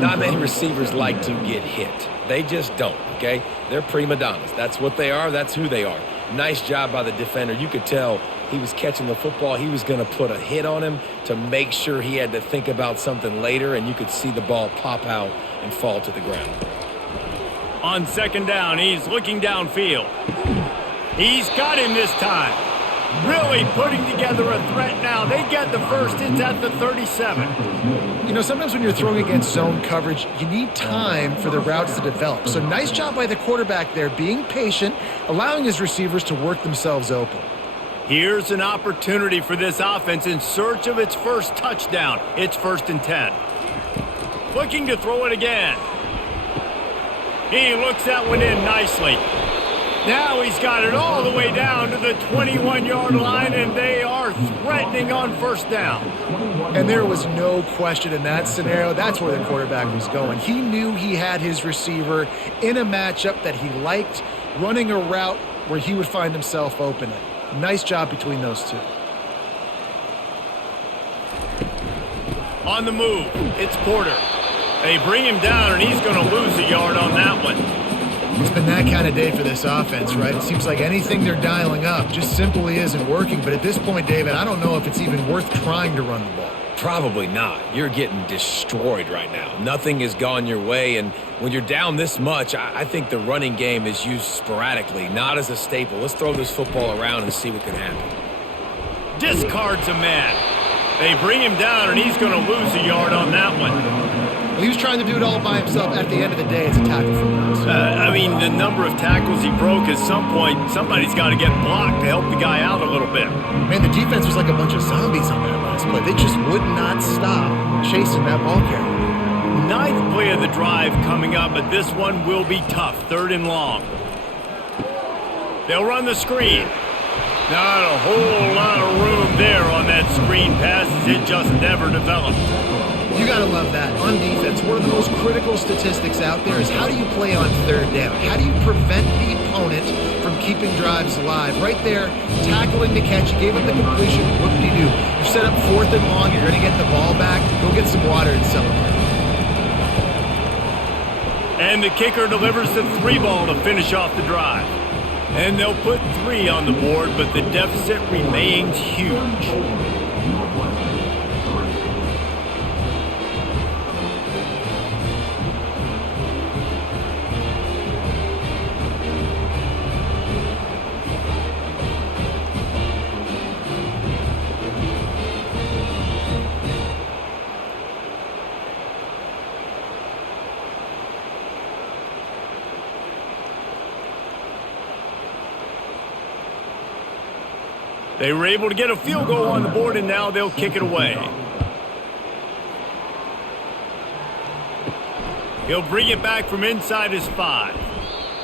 Not many receivers like to get hit. They just don't, okay? They're prima donnas. That's what they are. That's who they are. Nice job by the defender. You could tell he was catching the football. He was going to put a hit on him to make sure he had to think about something later, and you could see the ball pop out and fall to the ground. On 2nd down, he's looking downfield. He's got him this time. Really putting together a threat now. They get the first. It's at the 37. You know, sometimes when you're throwing against zone coverage, you need time for the routes to develop. So nice job by the quarterback there, being patient, allowing his receivers to work themselves open. Here's an opportunity for this offense in search of its first touchdown. It's 1st and 10. Looking to throw it again. He looks that one in nicely. Now he's got it all the way down to the 21-yard line, and they are threatening on 1st down. And there was no question in that scenario. That's where the quarterback was going. He knew he had his receiver in a matchup that he liked, running a route where he would find himself open. Nice job between those two. On the move, it's Porter. They bring him down, and he's going to lose a yard on that one. It's been that kind of day for this offense, right? It seems like anything they're dialing up just simply isn't working. But at this point, David, I don't know if it's even worth trying to run the ball. Probably not. You're getting destroyed right now. Nothing has gone your way, and when you're down this much, I think the running game is used sporadically, not as a staple. Let's throw this football around and see what can happen. Discards a man. They bring him down, and he's going to lose a yard on that one. He was trying to do it all by himself. At the end of the day, it's a tackle for loss. I mean, the number of tackles he broke, at some point, somebody's got to get blocked to help the guy out a little bit. Man, the defense was like a bunch of zombies on that last play. They just would not stop chasing that ball carrier. 9th play of the drive coming up, but this one will be tough. 3rd and long. They'll run the screen. Not a whole lot of room there on that screen pass as it just never developed. You got to love that. On defense, one of the most critical statistics out there is how do you play on 3rd down? How do you prevent the opponent from keeping drives alive? Right there, tackling the catch. You gave up the completion. What did you do? You're set up 4th and long. You're going to get the ball back. Go get some water and celebrate. And the kicker delivers the 3 ball to finish off the drive. And they'll put 3 on the board, but the deficit remains huge. They were able to get a field goal on the board, and now they'll kick it away. He'll bring it back from inside his 5.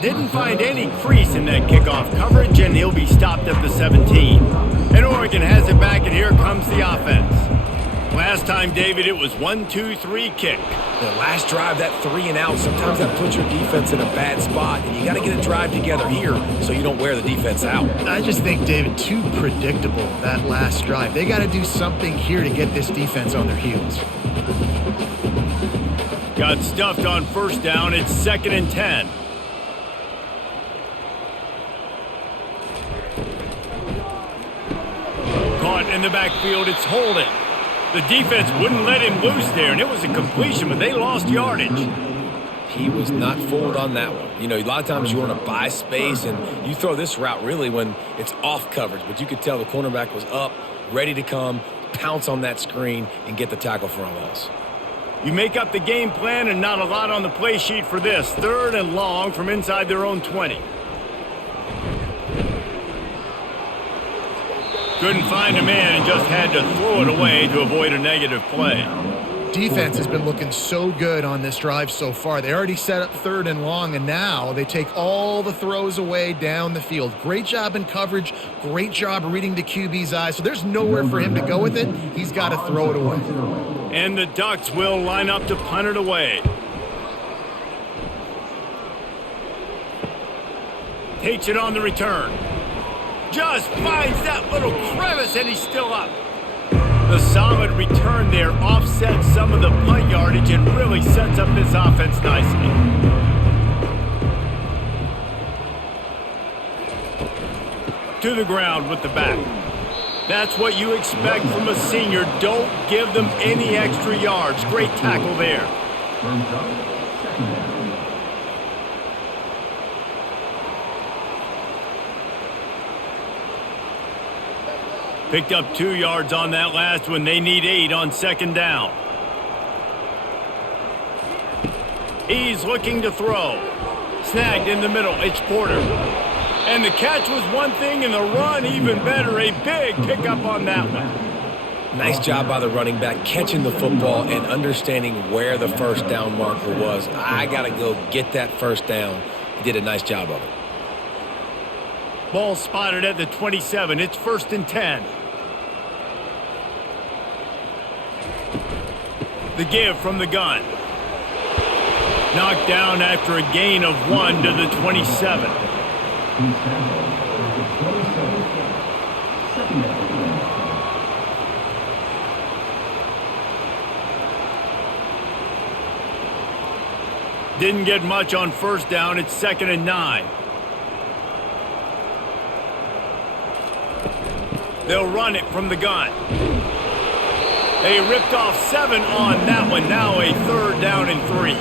Didn't find any crease in that kickoff coverage, and he'll be stopped at the 17. And Oregon has it back, and here comes the offense. Last time, David, it was 1-2-3 kick. The last drive, that 3 and out, sometimes that puts your defense in a bad spot, and you got to get a drive together here so you don't wear the defense out. I just think, David, too predictable, that last drive. They got to do something here to get this defense on their heels. Got stuffed on 1st down. It's 2nd and 10. Caught in the backfield. It's Holden. The defense wouldn't let him loose there, and it was a completion, but they lost yardage. He was not fooled on that one. You know, a lot of times you want to buy space, and you throw this route really when it's off coverage, but you could tell the cornerback was up, ready to come, pounce on that screen, and get the tackle for a loss. You make up the game plan, and not a lot on the play sheet for this. 3rd and long from inside their own 20. Couldn't find a man and just had to throw it away to avoid a negative play. Defense has been looking so good on this drive so far. They already set up 3rd and long, and now they take all the throws away down the field. Great job in coverage. Great job reading the QB's eyes. So there's nowhere for him to go with it. He's got to throw it away. And the Ducks will line up to punt it away. Takes it on the return. Just finds that little crevice, and he's still up. The solid return there offsets some of the punt yardage and really sets up this offense nicely. To the ground with the back. That's what you expect from a senior. Don't give them any extra yards. Great tackle there. Picked up 2 yards on that last one. They need 8 on second down. He's looking to throw. Snagged in the middle. It's Porter. And the catch was one thing, and the run even better. A big pickup on that one. Nice job by the running back catching the football and understanding where the first down marker was. I got to go get that first down. He did a nice job of it. Ball spotted at the 27. It's 1st and 10. The give from the gun. Knocked down after a gain of 1 to the 27. Didn't get much on first down. It's 2nd and 9. They'll run it from the gun. They ripped off 7 on that one. Now a 3rd down and 3.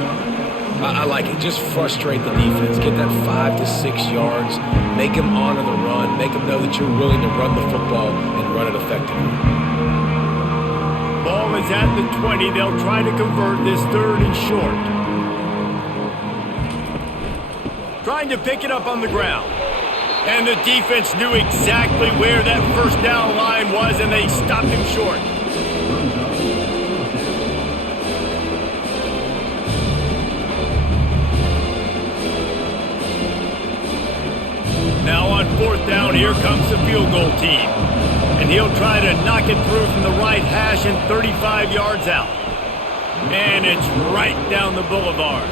I like it. Just frustrate the defense. Get that 5 to 6 yards. Make them honor the run. Make them know that you're willing to run the football and run it effectively. Ball is at the 20. They'll try to convert this 3rd and short. Trying to pick it up on the ground. And the defense knew exactly where that first down line was, and they stopped him short. Now on 4th down, here comes the field goal team. And he'll try to knock it through from the right hash and 35 yards out. And it's right down the boulevard.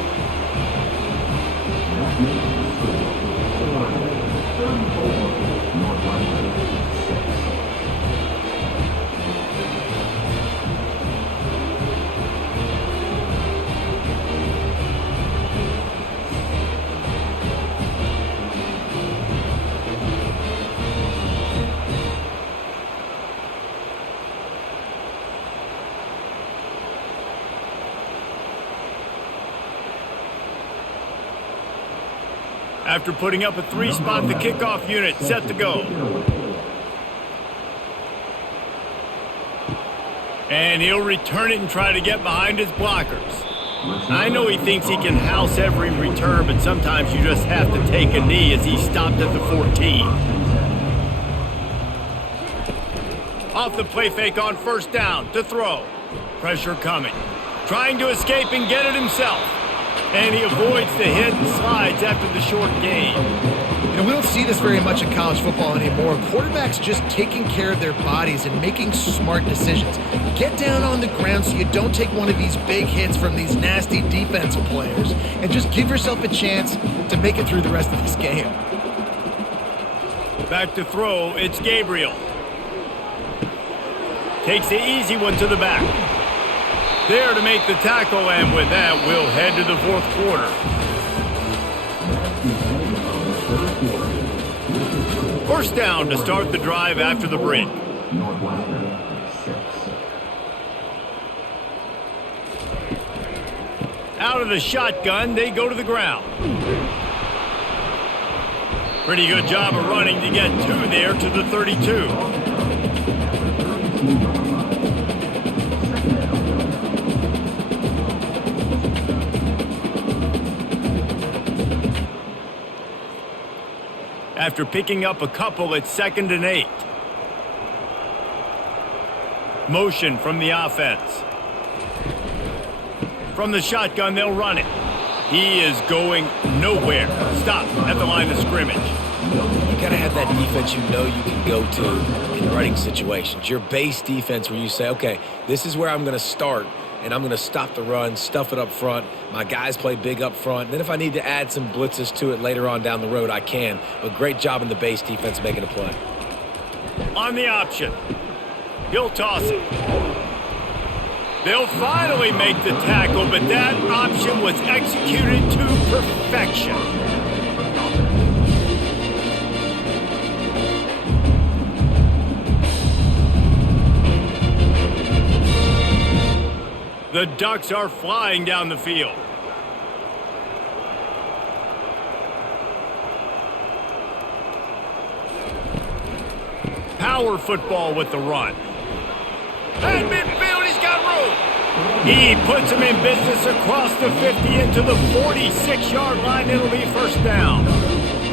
After putting up a 3-spot, the kickoff unit set to go. And he'll return it and try to get behind his blockers. I know he thinks he can house every return, but sometimes you just have to take a knee as he stopped at the 14. Off the play fake on 1st down to throw. Pressure coming. Trying to escape and get it himself. And he avoids the hit and slides after the short gain. You know, we don't see this very much in college football anymore. Quarterbacks just taking care of their bodies and making smart decisions. Get down on the ground so you don't take one of these big hits from these nasty defensive players, and just give yourself a chance to make it through the rest of this game. Back to throw, it's Gabriel. Takes the easy one to the back. There to make the tackle, and with that, we'll head to the 4th quarter. 1st down to start the drive after the break. Out of the shotgun, they go to the ground. Pretty good job of running to get 2 there to the 32. After picking up a couple, it's 2nd and 8. Motion from the offense. From the shotgun, they'll run it. He is going nowhere. Stop at the line of scrimmage. You got to have that defense you know you can go to in running situations. Your base defense where you say, okay, this is where I'm going to start, and I'm going to stop the run, stuff it up front. My guys play big up front. And then if I need to add some blitzes to it later on down the road, I can. A great job in the base defense making a play. On the option. He'll toss it. They'll finally make the tackle, but that option was executed to perfection. The Ducks are flying down the field. power football with the run. At midfield, he's got room. He puts him in business across the 50 into the 46-yard line. It'll be first down.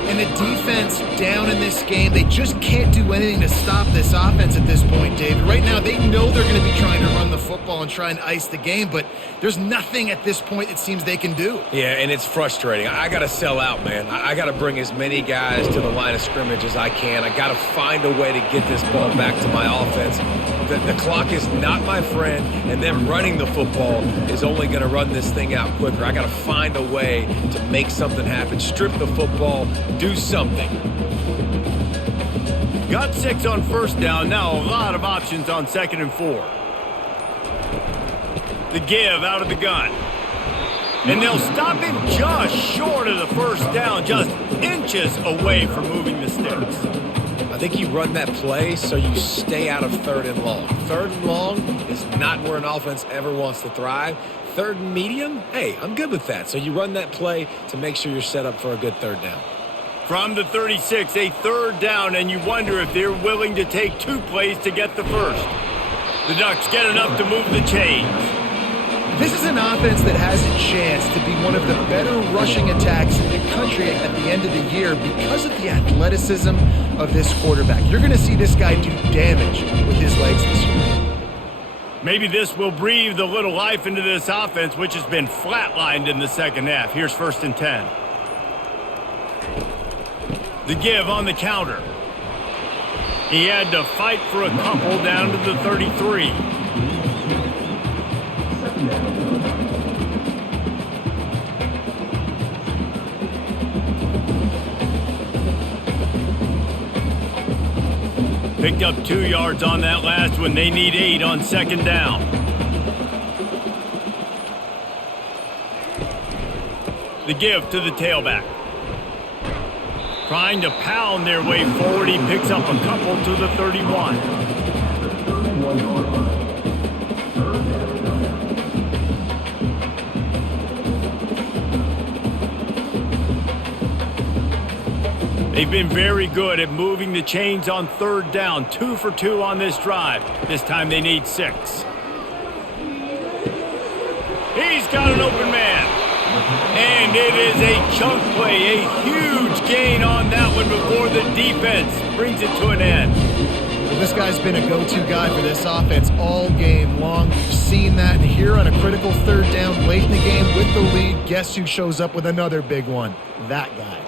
And the defense down in this game, they just can't do anything to stop this offense at this point, David. Right now, they know they're going to be trying to run the football and try and ice the game, but there's nothing at this point it seems they can do. Yeah, and it's frustrating. I got to sell out, man. I got to bring as many guys to the line of scrimmage as I can. I got to find a way to get this ball back to my offense. The clock is not my friend, and them running the football is only going to run this thing out quicker. I got to find a way to make something happen, strip the football, do something. Got 6 on first down. Now a lot of options on 2nd and 4. The give out of the gun. And they'll stop him just short of the first down, just inches away from moving the sticks. I think you run that play so you stay out of 3rd and long. 3rd and long is not where an offense ever wants to thrive. 3rd and medium, hey, I'm good with that. So you run that play to make sure you're set up for a good 3rd down. From the 36, a 3rd down, and you wonder if they're willing to take 2 plays to get the first. The Ducks get enough to move the chains. This is an offense that has a chance to be one of the better rushing attacks in the country at the end of the year because of the athleticism of this quarterback. You're going to see this guy do damage with his legs this year. Maybe this will breathe a little life into this offense, which has been flatlined in the second half. Here's 1st and 10. The give on the counter. He had to fight for a couple down to the 33. Picked up 2 yards on that last one. They need 8 on 2nd down. The give to the tailback. Trying to pound their way forward. He picks up a couple to the 31. They've been very good at moving the chains on 3rd down. 2 for 2 on this drive. This time they need 6. He's got an open man. And it is a chunk play, a huge gain on that one before the defense brings it to an end. Well, this guy's been a go-to guy for this offense all game long. We've seen that here on a critical 3rd down late in the game with the lead. Guess who shows up with another big one? That guy.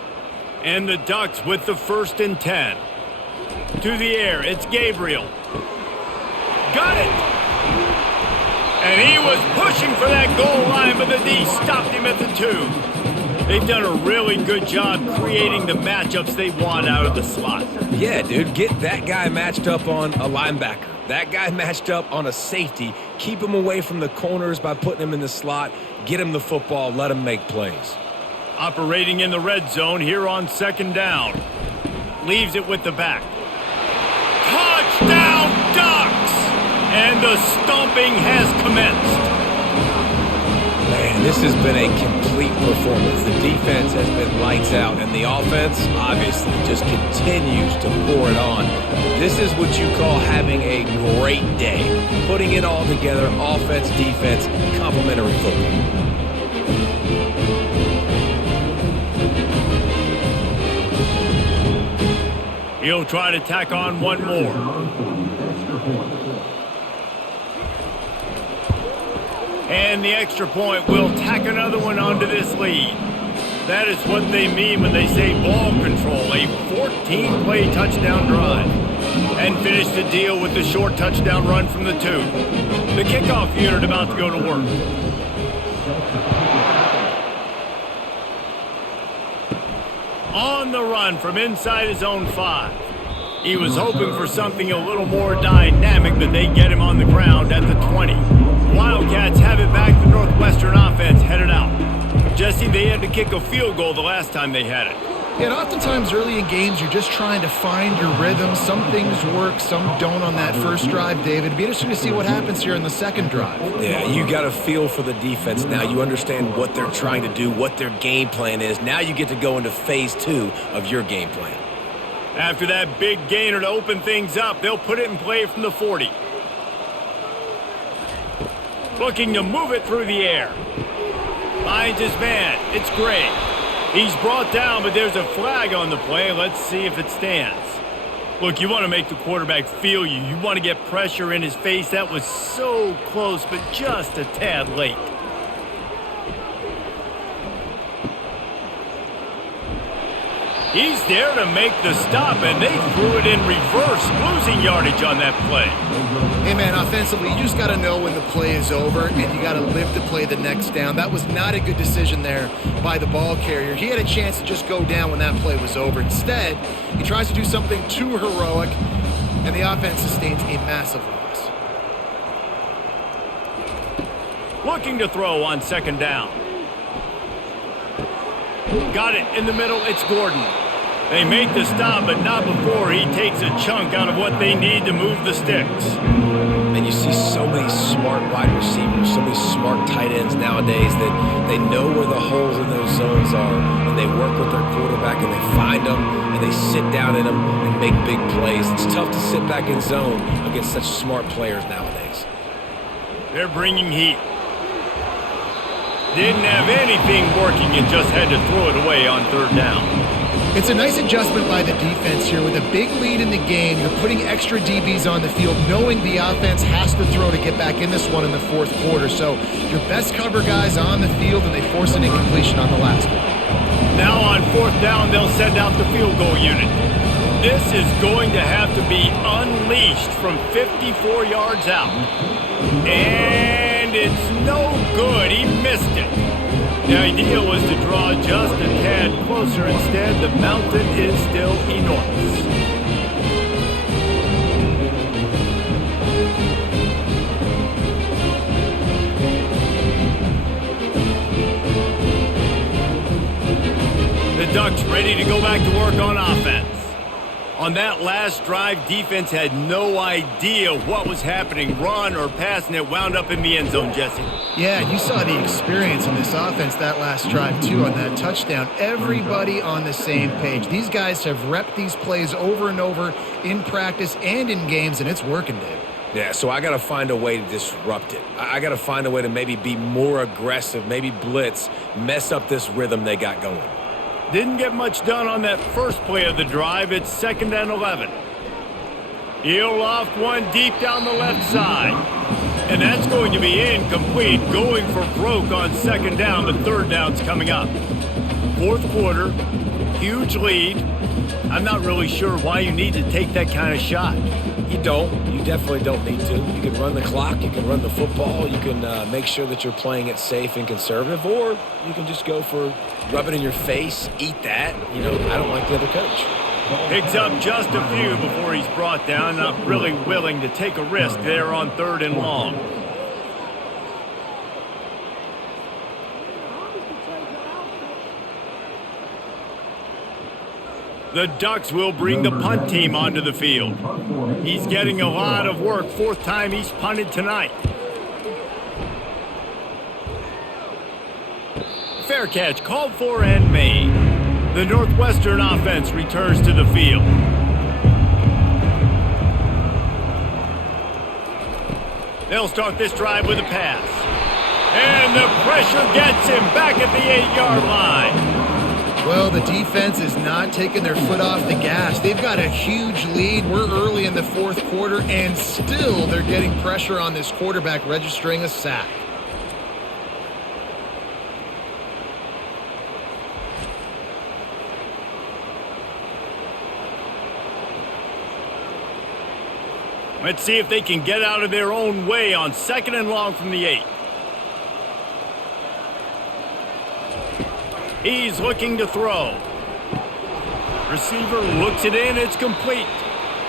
And the Ducks with the 1st and 10. To the air, it's Gabriel. Got it! And he was pushing for that goal line, but the D stopped him at the 2. They've done a really good job creating the matchups they want out of the slot. Yeah, dude, get that guy matched up on a linebacker. That guy matched up on a safety. Keep him away from the corners by putting him in the slot. Get him the football. Let him make plays. Operating in the red zone here on 2nd down. Leaves it with the back. Touchdown, Ducks! And the stomping has commenced. Man, this has been a complete performance. The defense has been lights out, and the offense obviously just continues to pour it on. This is what you call having a great day. Putting it all together, offense, defense, complementary football. He'll try to tack on one more. And the extra point will tack another one onto this lead. That is what they mean when they say ball control, a 14-play touchdown drive. And finish the deal with the short touchdown run from the 2. The kickoff unit about to go to work. On the run from inside his own 5. He was hoping for something a little more dynamic, but they get him on the ground at the 20. Wildcats have it back. The Northwestern offense headed out. Jesse, they had to kick a field goal the last time they had it. Yeah, and oftentimes early in games, you're just trying to find your rhythm. Some things work, some don't on that first drive, David. It'd be interesting to see what happens here in the second drive. Yeah, you got a feel for the defense now. You understand what they're trying to do, what their game plan is. Now you get to go into phase 2 of your game plan. After that big gainer to open things up, they'll put it in play from the 40. Looking to move it through the air. Finds his man. It's Gray. He's brought down, but there's a flag on the play. Let's see if it stands. Look, you want to make the quarterback feel you. You want to get pressure in his face. That was so close, but just a tad late. He's there to make the stop, and they threw it in reverse, losing yardage on that play. Hey, man, offensively, you just got to know when the play is over, and you got to live to play the next down. That was not a good decision there by the ball carrier. He had a chance to just go down when that play was over. Instead, he tries to do something too heroic, and the offense sustains a massive loss. Looking to throw on second down. Got it in the middle. It's Gordon. They make the stop, but not before he takes a chunk out of what they need to move the sticks. And you see so many smart wide receivers, so many smart tight ends nowadays that they know where the holes in those zones are, and they work with their quarterback, and they find them, and they sit down in them and make big plays. It's tough to sit back in zone against such smart players nowadays. They're bringing heat. Didn't have anything working and just had to throw it away on third down. It's a nice adjustment by the defense here. With a big lead in the game, you're putting extra DBs on the field, knowing the offense has to throw to get back in this one in the fourth quarter. So your best cover guys on the field, and they force an incompletion on the last one. Now on fourth down, they'll send out the field goal unit. This is going to have to be unleashed from 54 yards out. And it's no good. He missed it. The idea was to draw just a tad closer. Instead, the mountain is still enormous. The Ducks ready to go back to work on offense. On that last drive, defense had no idea what was happening, run or pass, and it wound up in the end zone, Jesse. Yeah, you saw the experience in this offense that last drive, too, on that touchdown. Everybody on the same page. These guys have repped these plays over and over in practice and in games, and it's working, Dave. Yeah, so I got to find a way to disrupt it. I got to find a way to maybe be more aggressive, maybe blitz, mess up this rhythm they got going. Didn't get much done on that first play of the drive. It's 2nd and 11. He'll loft one deep down the left side. And that's going to be incomplete. Going for broke on second down. The third down's coming up. Fourth quarter, huge lead. I'm not really sure why you need to take that kind of shot. You don't. You definitely don't need to. You can run the clock. You can run the football. You can make sure that you're playing it safe and conservative. Or you can just go for rub it in your face, eat that. You know, I don't like the other coach. Picks up just a few before he's brought down. Not really willing to take a risk there on 3rd and long. The Ducks will bring the punt team onto the field. He's getting a lot of work. 4th time he's punted tonight. Fair catch called for and made. The Northwestern offense returns to the field. They'll start this drive with a pass. And the pressure gets him back at the 8-yard line. Well, the defense is not taking their foot off the gas. They've got a huge lead. We're early in the fourth quarter, and still they're getting pressure on this quarterback, registering a sack. Let's see if they can get out of their own way on 2nd and long from the 8. He's looking to throw. Receiver looks it in. It's complete.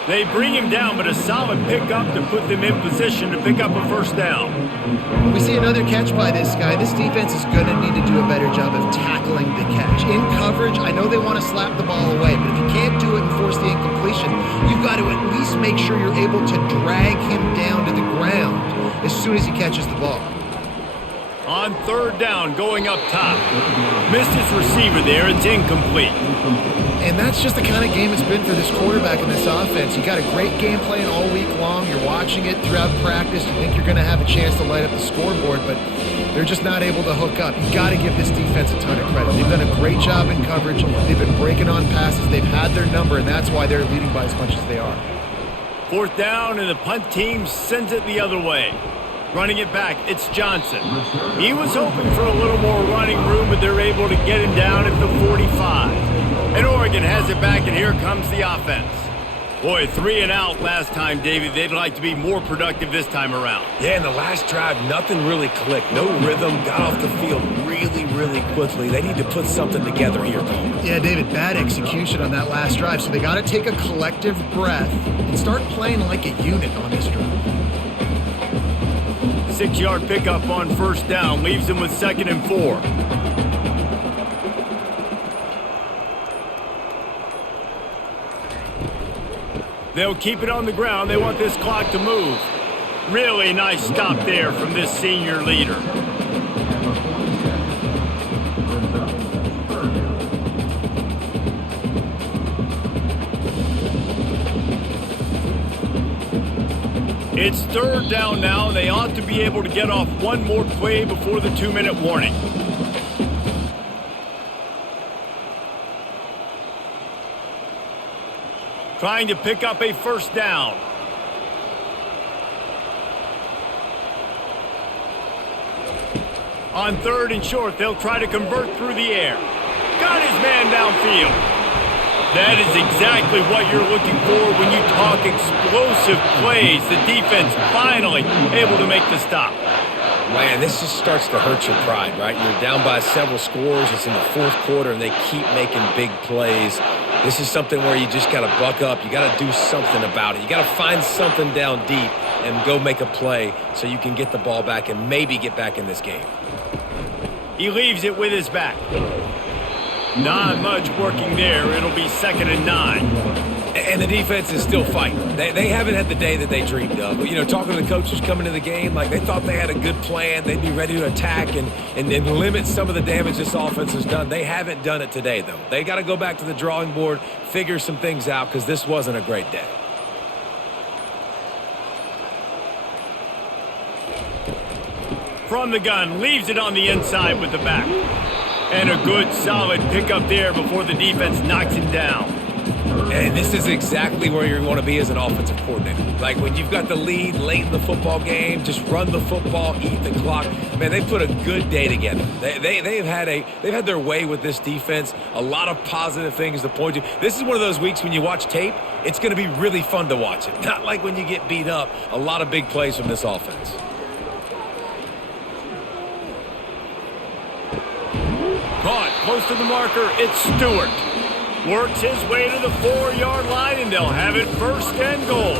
They bring him down, but a solid pickup to put them in position to pick up a 1st down. We see another catch by this guy. This defense is going to need to do a better job of tackling the catch. In coverage, I know they want to slap the ball away, but if you can't do it and force the incompletion, you've got to at least make sure you're able to drag him down to the ground as soon as he catches the ball. On third down, going up top. Missed his receiver there. It's incomplete. And that's just the kind of game it's been for this quarterback in this offense. You got a great game plan all week long. You're watching it throughout practice. You think you're going to have a chance to light up the scoreboard, but they're just not able to hook up. You got to give this defense a ton of credit. They've done a great job in coverage. They've been breaking on passes. They've had their number, and that's why they're leading by as much as they are. Fourth down, and the punt team sends it the other way. Running it back, it's Johnson. He was hoping for a little more running room, but they're able to get him down at the 45. And Oregon has it back, and here comes the offense. Boy, 3 and out last time, David. They'd like to be more productive this time around. Yeah, in the last drive, nothing really clicked. No rhythm, got off the field really, really quickly. They need to put something together here, though. Yeah, David, bad execution on that last drive, so they got to take a collective breath and start playing like a unit on this drive. 6-yard pickup on first down leaves them with 2nd and 4. They'll keep it on the ground. They want this clock to move. Really nice stop there from this senior leader. It's third down now. They ought to be able to get off one more play before the 2-minute warning. Trying to pick up a first down. On 3rd and short, they'll try to convert through the air. Got his man downfield. That is exactly what you're looking for when you talk explosive plays. The defense finally able to make the stop. Man, this just starts to hurt your pride, right? You're down by several scores. It's in the 4th quarter, and they keep making big plays. This is something where you just got to buck up. You got to do something about it. You got to find something down deep and go make a play so you can get the ball back and maybe get back in this game. He leaves it with his back. Not much working there. It'll be 2nd and 9. And the defense is still fighting. They haven't had the day that they dreamed of. But, you know, talking to the coaches coming to the game, like they thought they had a good plan. They'd be ready to attack and limit some of the damage this offense has done. They haven't done it today, though. They got to go back to the drawing board, figure some things out, because this wasn't a great day. From the gun, leaves it on the inside with the back. And a good, solid pickup there before the defense knocks him down. And this is exactly where you want to be as an offensive coordinator. Like when you've got the lead late in the football game, just run the football, eat the clock. Man, they put a good day together. They've had their way with this defense. A lot of positive things to point to. This is one of those weeks when you watch tape, it's going to be really fun to watch it. Not like when you get beat up. A lot of big plays from this offense. Caught close to the marker. It's Stewart. Works his way to the 4-yard line, and they'll have it 1st and goal.